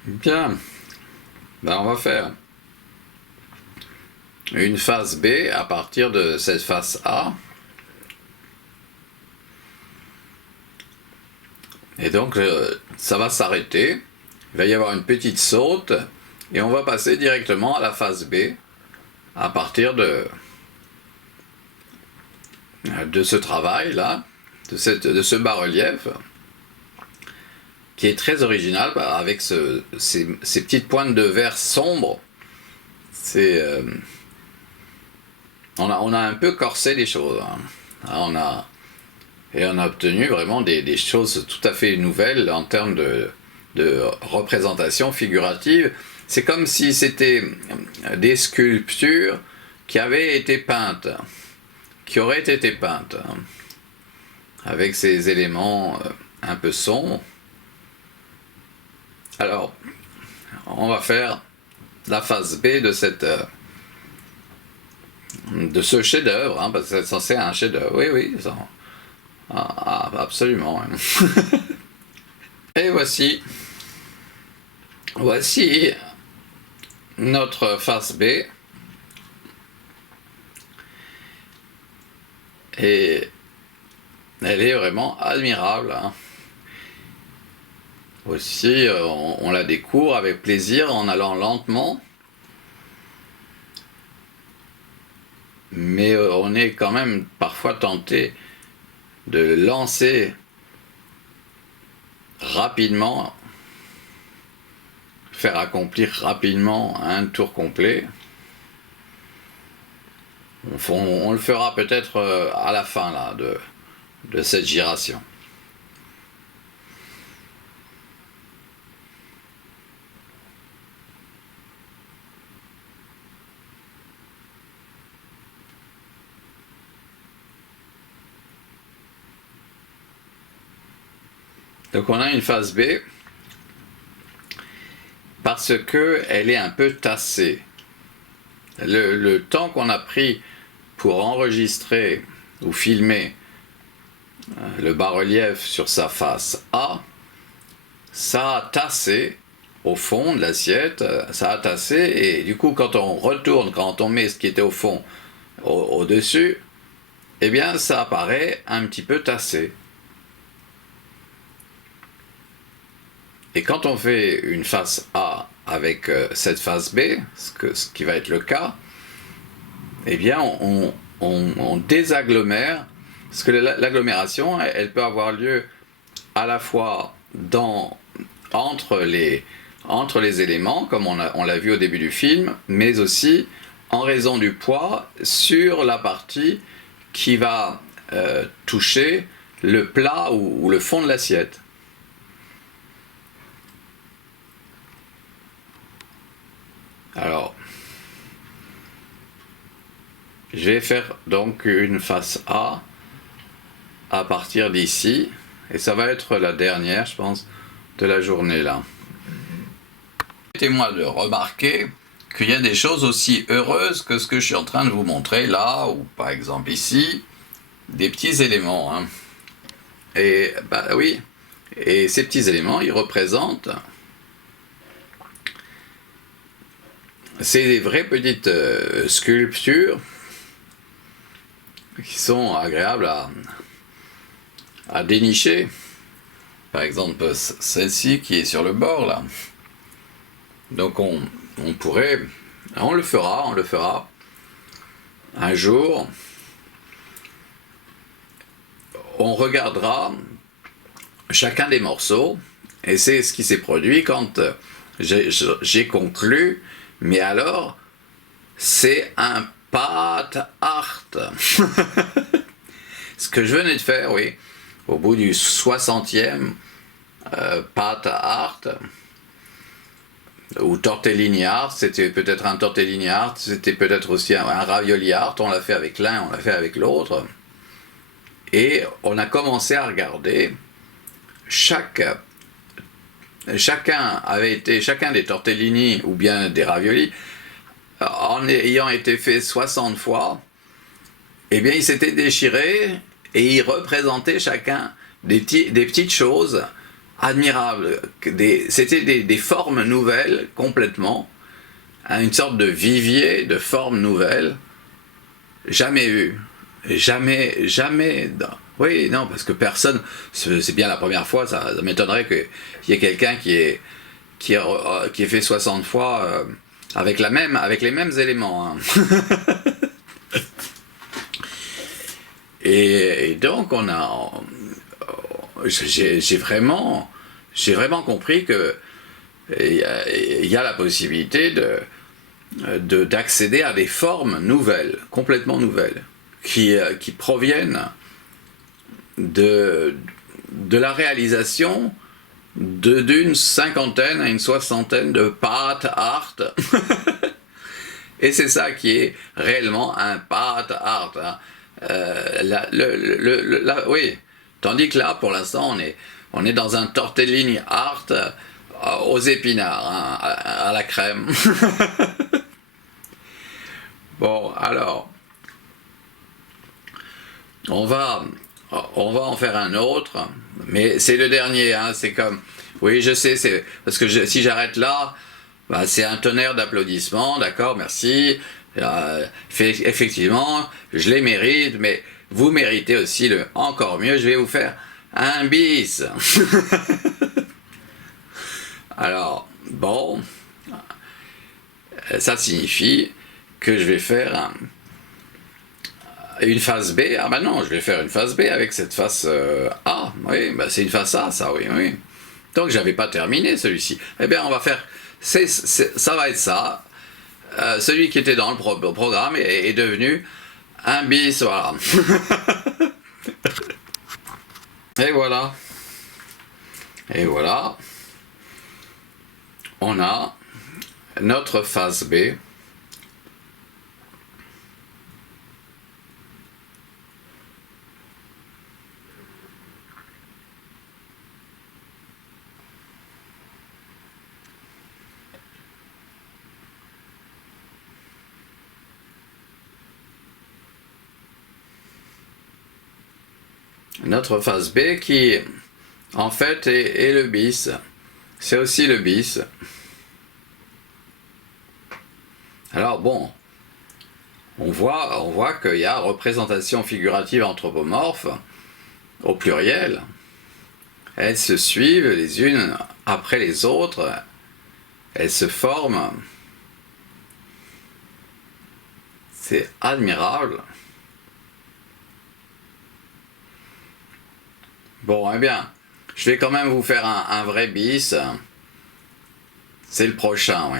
Bien. Ben, on va faire une phase B à partir de cette face A. Et donc ça va s'arrêter, il va y avoir une petite saute et on va passer directement à la phase B à partir de ce travail là, de ce bas-relief qui est très original avec ces petites pointes de vert sombre. On a un peu corsé les choses, hein. On a obtenu vraiment des choses tout à fait nouvelles en termes de représentation figurative. C'est comme si c'était des sculptures qui avaient été peintes, qui auraient été peintes, hein, avec ces éléments un peu sombres. Alors, on va faire la phase B de ce chef-d'œuvre, hein, parce que c'est censé être un chef-d'œuvre. Oui, ça. Absolument. Et voici notre face B. Et elle est vraiment admirable, hein. Aussi, on la découvre avec plaisir en allant lentement. Mais on est quand même parfois tenté de lancer rapidement, faire accomplir rapidement un tour complet. On le fera peut-être à la fin là, de cette giration. Donc on a une phase B parce qu'elle est un peu tassée. Le temps qu'on a pris pour enregistrer ou filmer le bas-relief sur sa face A, ça a tassé au fond de l'assiette, ça a tassé, et du coup quand on retourne, quand on met ce qui était au fond au-dessus, eh bien ça apparaît un petit peu tassé. Et quand on fait une face A avec cette face B, ce qui va être le cas, eh bien on désagglomère, parce que l'agglomération, elle peut avoir lieu à la fois entre les éléments, comme on l'a vu au début du film, mais aussi en raison du poids sur la partie qui va toucher le plat ou le fond de l'assiette. Alors, je vais faire donc une face A à partir d'ici, et ça va être la dernière, je pense, de la journée là. Permettez-moi de remarquer qu'il y a des choses aussi heureuses que ce que je suis en train de vous montrer là, ou par exemple ici, des petits éléments. Hein. Et bah oui, et ces petits éléments, ils représentent ces vraies petites sculptures qui sont agréables à dénicher. Par exemple, celle-ci qui est sur le bord là. Donc on pourrait, on le fera un jour. On regardera chacun des morceaux, et c'est ce qui s'est produit quand j'ai conclu. Mais alors, c'est un pâte art. Ce que je venais de faire, oui, au bout du 60e pâte art, ou tortellini art, c'était peut-être un tortellini art, c'était peut-être aussi un ravioli art, on l'a fait avec l'un, on l'a fait avec l'autre. Et on a commencé à regarder chacun des tortellini ou bien des raviolis, en ayant été fait 60 fois, eh bien il s'était déchiré et il représentait chacun des petites choses admirables. C'était des formes nouvelles complètement, une sorte de vivier de formes nouvelles, jamais vues. Jamais. Oui, non, parce que personne, c'est bien la première fois, ça m'étonnerait qu'il y ait quelqu'un qui ait fait 60 fois avec les mêmes éléments. Hein. et donc j'ai vraiment compris que il y a la possibilité d'accéder à des formes nouvelles, complètement nouvelles, qui proviennent de la réalisation d'une cinquantaine à une soixantaine de pâte art. Et c'est ça qui est réellement un pâte art. Hein. Oui. Tandis que là, pour l'instant, on est dans un tortellini art aux épinards, hein, à la crème. Bon, alors, on va en faire un autre, mais c'est le dernier, hein, c'est comme, oui je sais, c'est parce que si j'arrête là, bah, c'est un tonnerre d'applaudissements, d'accord, merci, effectivement, je les mérite, mais vous méritez aussi le encore mieux, je vais vous faire un bis. Alors, bon, ça signifie que je vais faire une face B. Ah ben non, je vais faire une face B avec cette face A. Oui, ben c'est une face A, ça, oui. Donc j'avais pas terminé celui-ci. Eh bien, on va faire... ça va être ça. Celui qui était dans le programme est devenu un bis, voilà. Et voilà. Et voilà. On a notre face B. Notre face B qui, en fait, est le bis. C'est aussi le bis. Alors bon, on voit qu'il y a représentation figurative anthropomorphe au pluriel. elles se suivent les unes après les autres, elles se forment. C'est admirable. Bon, eh bien, je vais quand même vous faire un vrai bis. C'est le prochain, oui.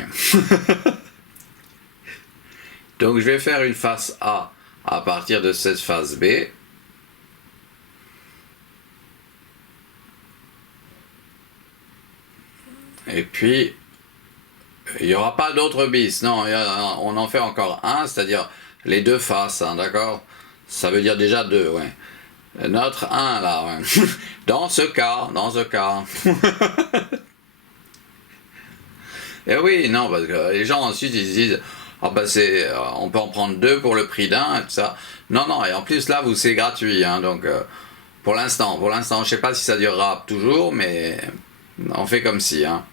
Donc, je vais faire une face A à partir de cette face B. Et puis, il n'y aura pas d'autres bis. Non, on en fait encore un, c'est-à-dire les deux faces, hein, d'accord? Ça veut dire déjà deux, ouais. Notre 1 là, ouais. Dans ce cas. Et oui, non, parce que les gens ensuite ils se disent, ah ben on peut en prendre deux pour le prix d'un, et tout ça. Non, non, et en plus là, c'est gratuit, hein, donc pour l'instant, je sais pas si ça durera toujours, mais on fait comme si, hein.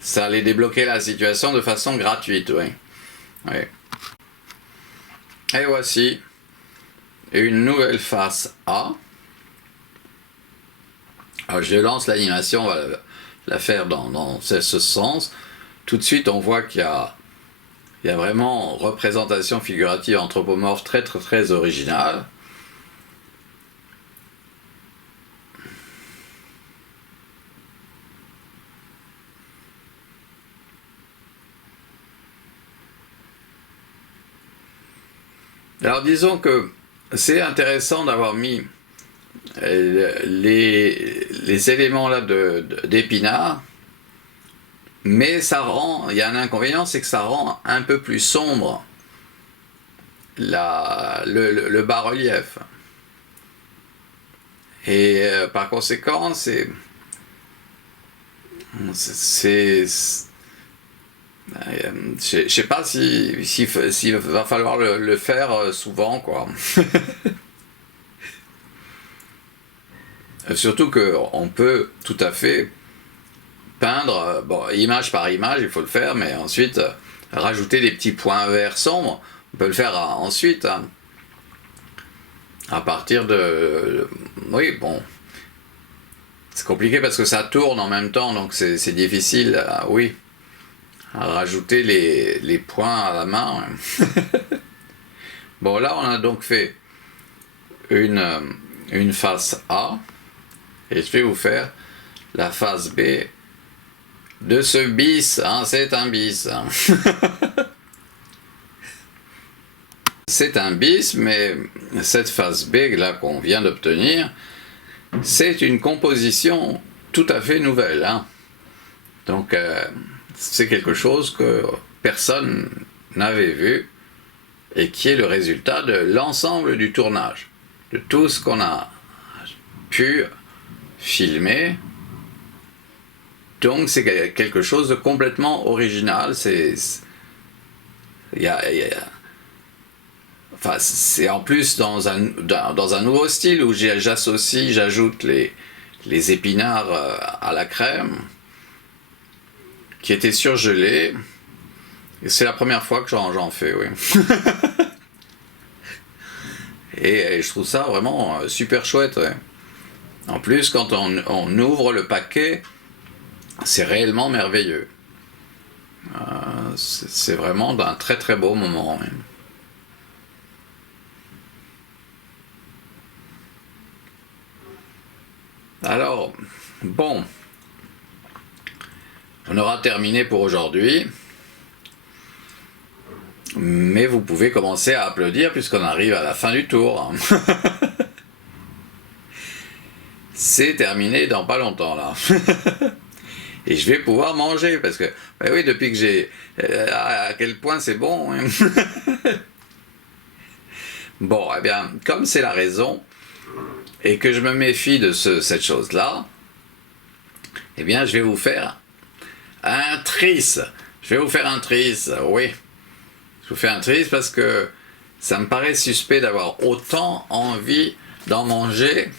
Ça allait débloquer la situation de façon gratuite, oui. Oui. Et voici une nouvelle face A. Alors je lance l'animation, on va la faire dans ce sens. Tout de suite, on voit qu'il y a vraiment représentation figurative anthropomorphe très très très originale. Alors disons que c'est intéressant d'avoir mis les éléments là d'épinards, mais il y a un inconvénient, c'est que ça rend un peu plus sombre le bas-relief. Et par conséquent, je sais pas s'il va falloir le faire souvent, quoi. Surtout qu'on peut tout à fait peindre, bon, image par image, il faut le faire, mais ensuite rajouter des petits points verts sombres, on peut le faire ensuite, hein, à partir de... Oui, bon, c'est compliqué parce que ça tourne en même temps, donc c'est difficile, oui, à rajouter les points à la main. Bon, là, on a donc fait une face A, et je vais vous faire la face B de ce bis, hein, c'est un bis. Hein. C'est un bis, mais cette face B là qu'on vient d'obtenir, c'est une composition tout à fait nouvelle. Hein. Donc c'est quelque chose que personne n'avait vu et qui est le résultat de l'ensemble du tournage, de tout ce qu'on a pu filmer. Donc c'est quelque chose de complètement original. C'est en plus dans un nouveau style où j'ajoute les épinards à la crème qui étaient surgelés. Et c'est la première fois que j'en fais, oui. et je trouve ça vraiment super chouette, ouais. En plus, quand on ouvre le paquet, c'est réellement merveilleux. C'est vraiment d'un très très beau moment. Même. Alors, bon, on aura terminé pour aujourd'hui. Mais vous pouvez commencer à applaudir puisqu'on arrive à la fin du tour. C'est terminé dans pas longtemps là. Et je vais pouvoir manger parce que, ben oui, depuis que j'ai... à quel point c'est bon. Hein. Bon, eh bien, comme c'est la raison et que je me méfie de cette chose-là, eh bien, je vais vous faire un tris. Je vais vous faire un tris, oui. Je vous fais un tris parce que ça me paraît suspect d'avoir autant envie d'en manger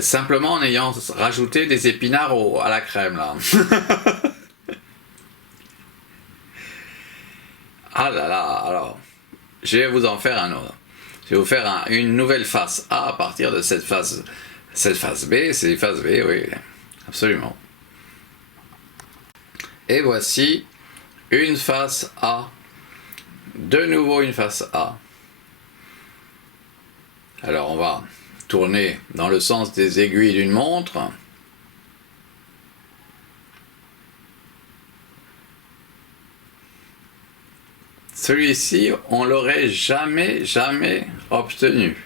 simplement en ayant rajouté des épinards à la crème là. Ah là là, alors, je vais vous en faire un autre. Je vais vous faire une nouvelle face A à partir de cette face Cette face B, c'est face B, oui, absolument. Et voici une face A. De nouveau une face A. Alors on va tourner dans le sens des aiguilles d'une montre. Celui-ci, on l'aurait jamais obtenu.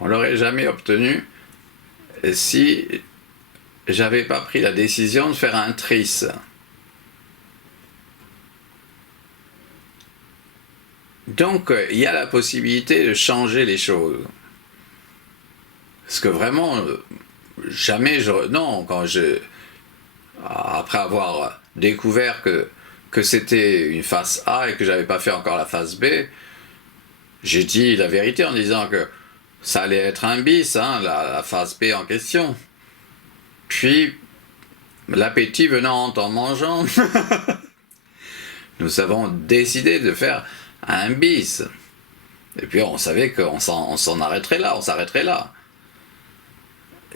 On l'aurait jamais obtenu si j'avais pas pris la décision de faire un tris. Donc, il y a la possibilité de changer les choses. Parce que vraiment, jamais je... Non, après avoir découvert que c'était une face A et que j'avais pas fait encore la face B, j'ai dit la vérité en disant que ça allait être un bis, hein, la face B en question. Puis, l'appétit venant en mangeant, nous avons décidé de faire un bis. Et puis on savait qu'on s'en arrêterait là, on s'arrêterait là.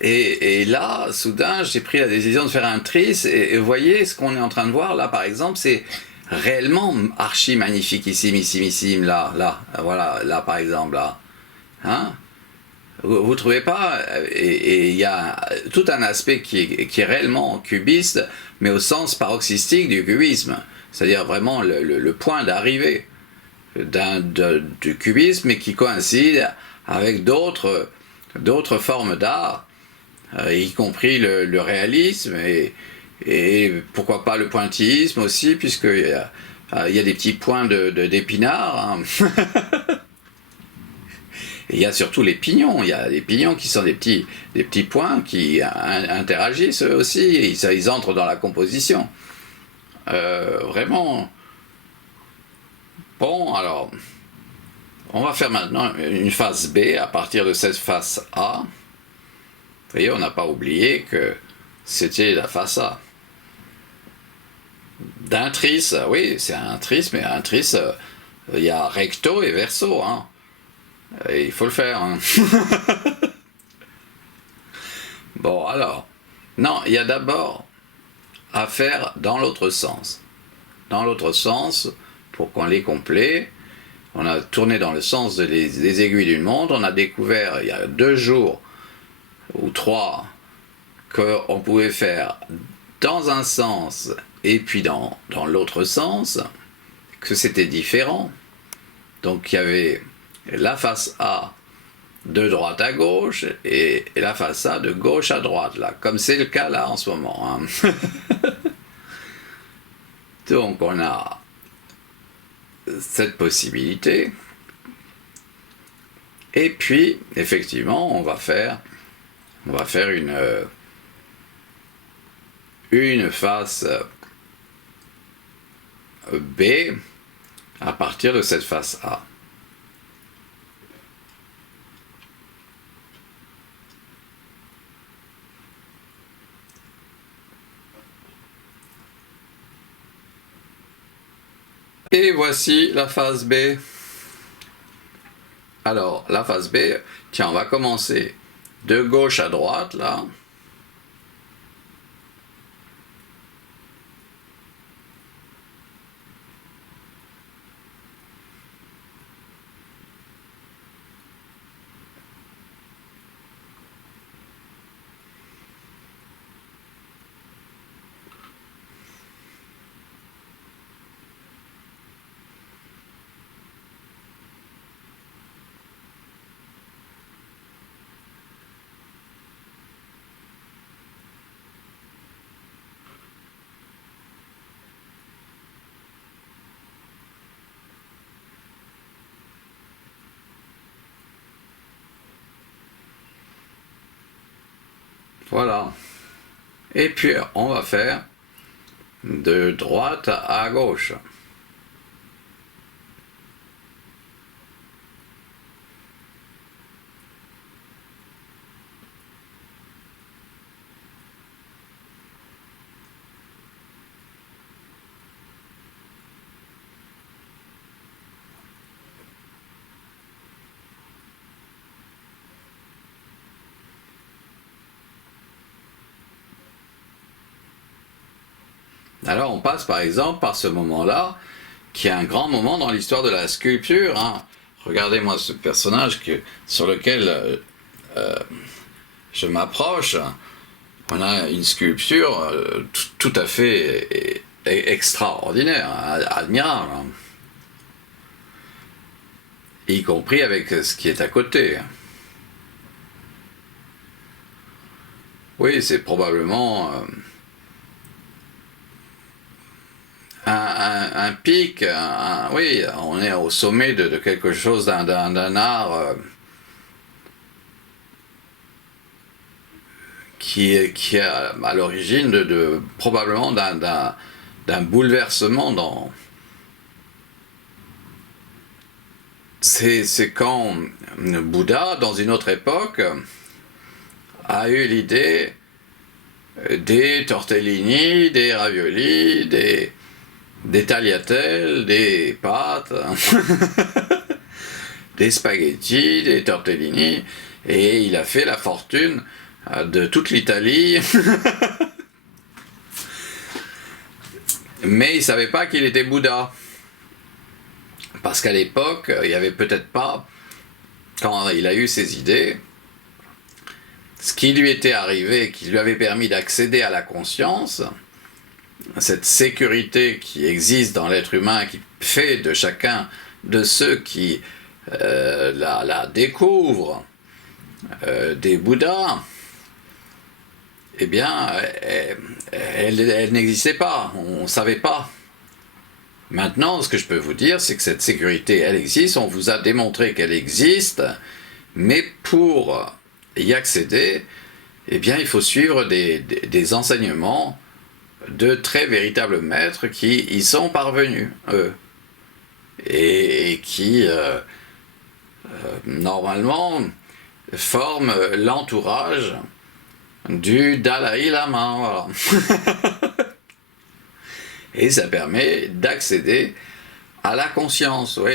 Et là, soudain, j'ai pris la décision de faire un tris, et vous voyez, ce qu'on est en train de voir là, par exemple, c'est réellement archi magnifiquissime, là, voilà, là, par exemple, là. Hein? Vous trouvez pas? Et il y a tout un aspect qui est réellement cubiste, mais au sens paroxystique du cubisme. C'est-à-dire vraiment le point d'arrivée du cubisme, mais qui coïncide avec d'autres formes d'art, y compris le réalisme et pourquoi pas le pointillisme aussi, puisqu'il y a des petits points d'épinards. Hein. Et il y a surtout les pignons. Il y a des pignons qui sont des petits points qui interagissent eux aussi. Ils entrent dans la composition. Vraiment. Bon, alors, on va faire maintenant une face B à partir de cette face A. Vous voyez, on n'a pas oublié que c'était la face A. D'un tris, oui, c'est un tris, mais un tris, il y a recto et verso. Hein. Et il faut le faire. Hein. Bon, alors, non, il y a d'abord à faire dans l'autre sens. Dans l'autre sens, pour qu'on les complet, on a tourné dans le sens des aiguilles d'une montre, on a découvert il y a 2 jours ou 3 qu'on pouvait faire dans un sens et puis dans l'autre sens, que c'était différent. Donc il y avait la face A de droite à gauche et la face A de gauche à droite, là, comme c'est le cas là en ce moment. Hein. Donc on a cette possibilité. Et puis, effectivement, on va faire une face B à partir de cette face A. Et voici la face B. Alors, la face B, tiens, on va commencer de gauche à droite, là. Voilà. Et puis, on va faire de droite à gauche. Alors on passe par exemple par ce moment-là, qui est un grand moment dans l'histoire de la sculpture. Hein. Regardez-moi ce personnage sur lequel je m'approche. On a une sculpture tout à fait extraordinaire, admirable. Hein. Y compris avec ce qui est à côté. Oui, c'est probablement un pic, oui, on est au sommet de quelque chose, d'un art qui est à l'origine probablement d'un bouleversement dans... C'est quand Bouddha, dans une autre époque, a eu l'idée des tortellini, des raviolis, des tagliatelles, des pâtes, des spaghettis, des tortellini, et il a fait la fortune de toute l'Italie. Mais il ne savait pas qu'il était Bouddha. Parce qu'à l'époque, il n'y avait peut-être pas, quand il a eu ses idées, ce qui lui était arrivé, qui lui avait permis d'accéder à la conscience, cette sécurité qui existe dans l'être humain, qui fait de chacun de ceux qui la découvrent des Bouddhas, eh bien, elle n'existait pas, on ne savait pas. Maintenant, ce que je peux vous dire, c'est que cette sécurité, elle existe, on vous a démontré qu'elle existe, mais pour y accéder, eh bien, il faut suivre des enseignements de très véritables maîtres qui y sont parvenus, eux, et qui, normalement, forment l'entourage du Dalai Lama, voilà. Et ça permet d'accéder à la conscience, oui.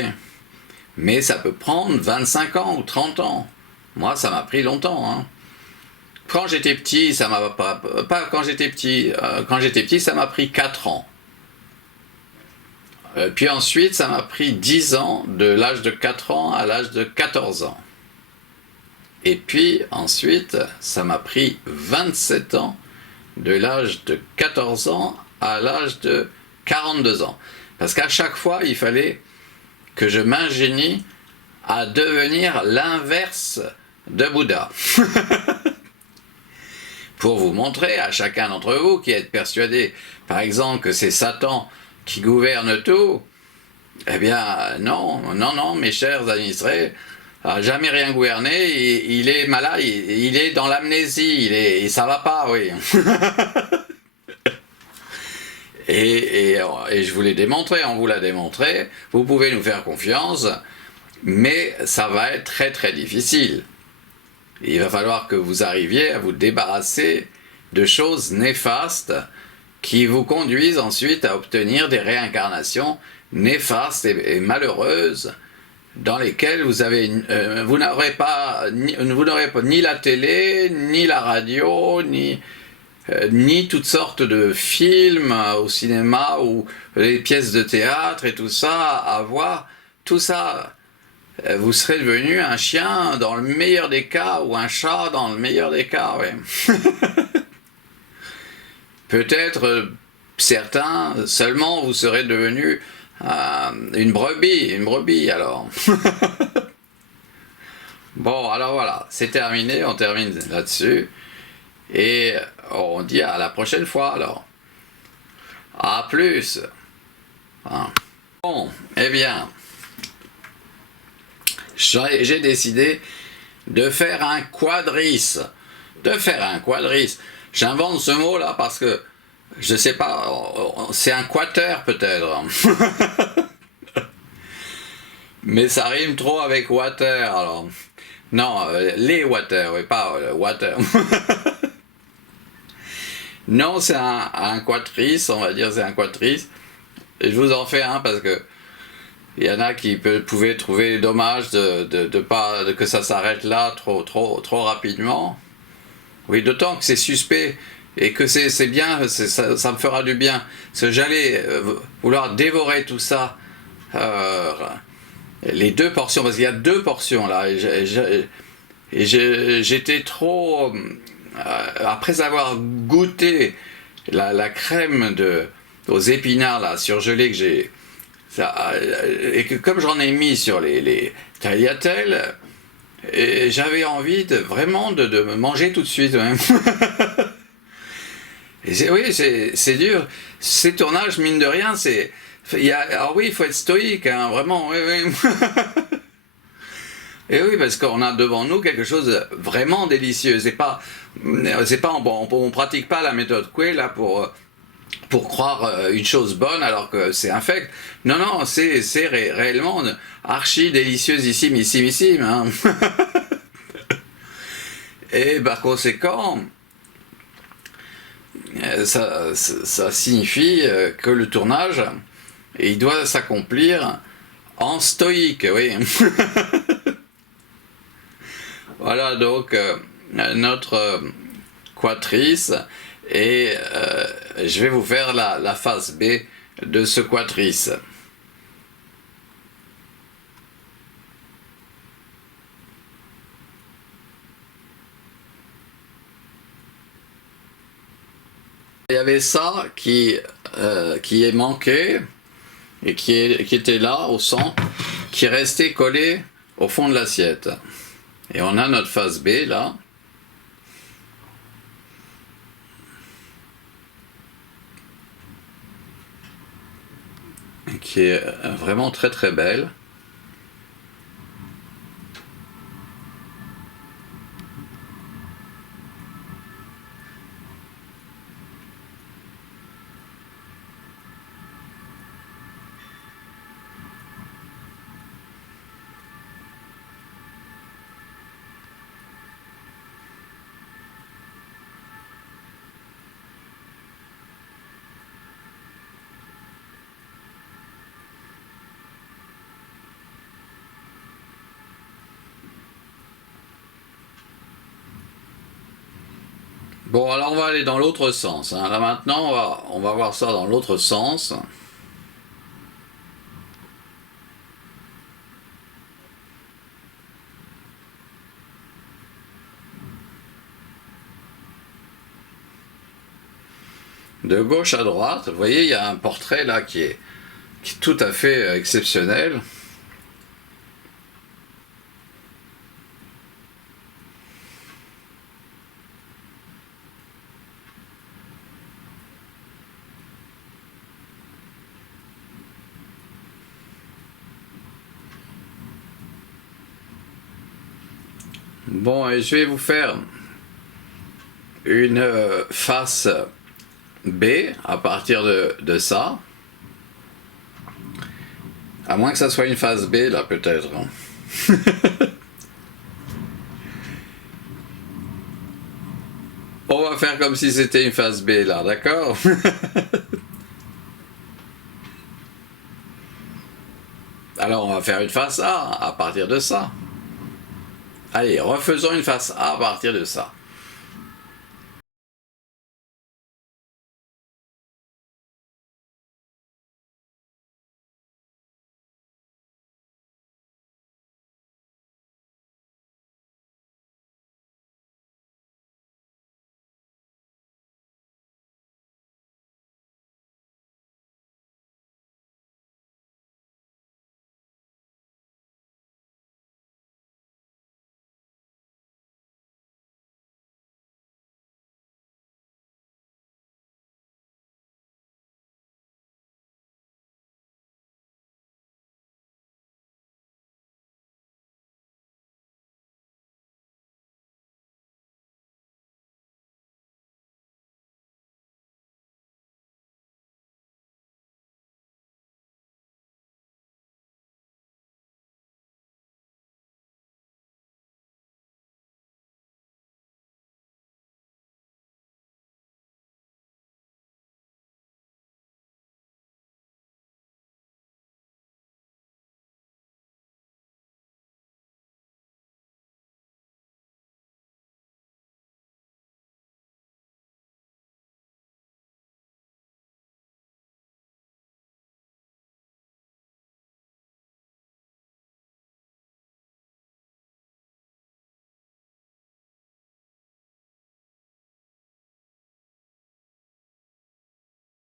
Mais ça peut prendre 25 ans ou 30 ans. Moi, ça m'a pris longtemps. Hein. Quand j'étais petit, ça m'a pas quand j'étais petit. Quand j'étais petit, ça m'a pris 4 ans. Puis ensuite, ça m'a pris 10 ans, de l'âge de 4 ans à l'âge de 14 ans. Et puis ensuite, ça m'a pris 27 ans, de l'âge de 14 ans à l'âge de 42 ans. Parce qu'à chaque fois, il fallait que je m'ingénie à devenir l'inverse de Bouddha. Pour vous montrer à chacun d'entre vous qui êtes persuadé, par exemple, que c'est Satan qui gouverne tout, eh bien, non, mes chers administrés, n'a jamais rien gouverné, il est malade, il est dans l'amnésie, ça va pas, oui. Et je vous l'ai démontré, on vous l'a démontré, vous pouvez nous faire confiance, mais ça va être très très difficile. Il va falloir que vous arriviez à vous débarrasser de choses néfastes qui vous conduisent ensuite à obtenir des réincarnations néfastes et malheureuses dans lesquelles vous n'aurez pas ni la télé, ni la radio, ni toutes sortes de films au cinéma ou les pièces de théâtre et tout ça à voir. Tout ça, vous serez devenu un chien dans le meilleur des cas ou un chat dans le meilleur des cas, ouais. Peut-être certains seulement vous serez devenu une brebis alors. Bon, alors voilà, c'est terminé, on termine là-dessus. Et on dit à la prochaine fois alors. À plus. Hein. Bon, eh bien, j'ai décidé de faire un quadrice. J'invente ce mot-là parce que, je sais pas, c'est un quater peut-être. Mais ça rime trop avec water, alors. Non, les water, oui, pas water. Non, c'est un quatrice, on va dire, c'est un quatrice. Et je vous en fais un parce que il y en a qui pouvaient trouver dommage que ça s'arrête là trop rapidement. Oui, d'autant que c'est suspect et que c'est bien, ça me fera du bien. Parce que j'allais vouloir dévorer tout ça, les 2 portions, parce qu'il y a 2 portions là, et j'étais trop... après avoir goûté la crème aux épinards là, surgelée que j'ai... et que comme j'en ai mis sur les tagliatelles, et j'avais envie vraiment de me manger tout de suite même. Et oui, c'est dur. Ces tournages, mine de rien, alors oui, il faut être stoïque, hein, vraiment, oui, oui. Et oui, parce qu'on a devant nous quelque chose de vraiment délicieux. On pratique pas la méthode Coué là pour croire une chose bonne alors que c'est infect. Non, non, c'est réellement archi délicieux, hein. Et par conséquent, ça signifie que le tournage, il doit s'accomplir en stoïque, oui. Voilà donc notre quatrice, et je vais vous faire la face B de ce quatrice. Il y avait ça qui est manqué et qui était là au centre, qui restait collé au fond de l'assiette. Et on a notre face B là. Qui est vraiment très très belle. Bon, alors on va aller dans l'autre sens, hein. Là maintenant, on va voir ça dans l'autre sens. De gauche à droite, vous voyez, il y a un portrait là qui est tout à fait exceptionnel. Bon, et je vais vous faire une face B à partir de ça. À moins que ça soit une face B, là, peut-être. On va faire comme si c'était une face B, là, d'accord? Alors, on va faire une face A à partir de ça. Allez, refaisons une face A à partir de ça.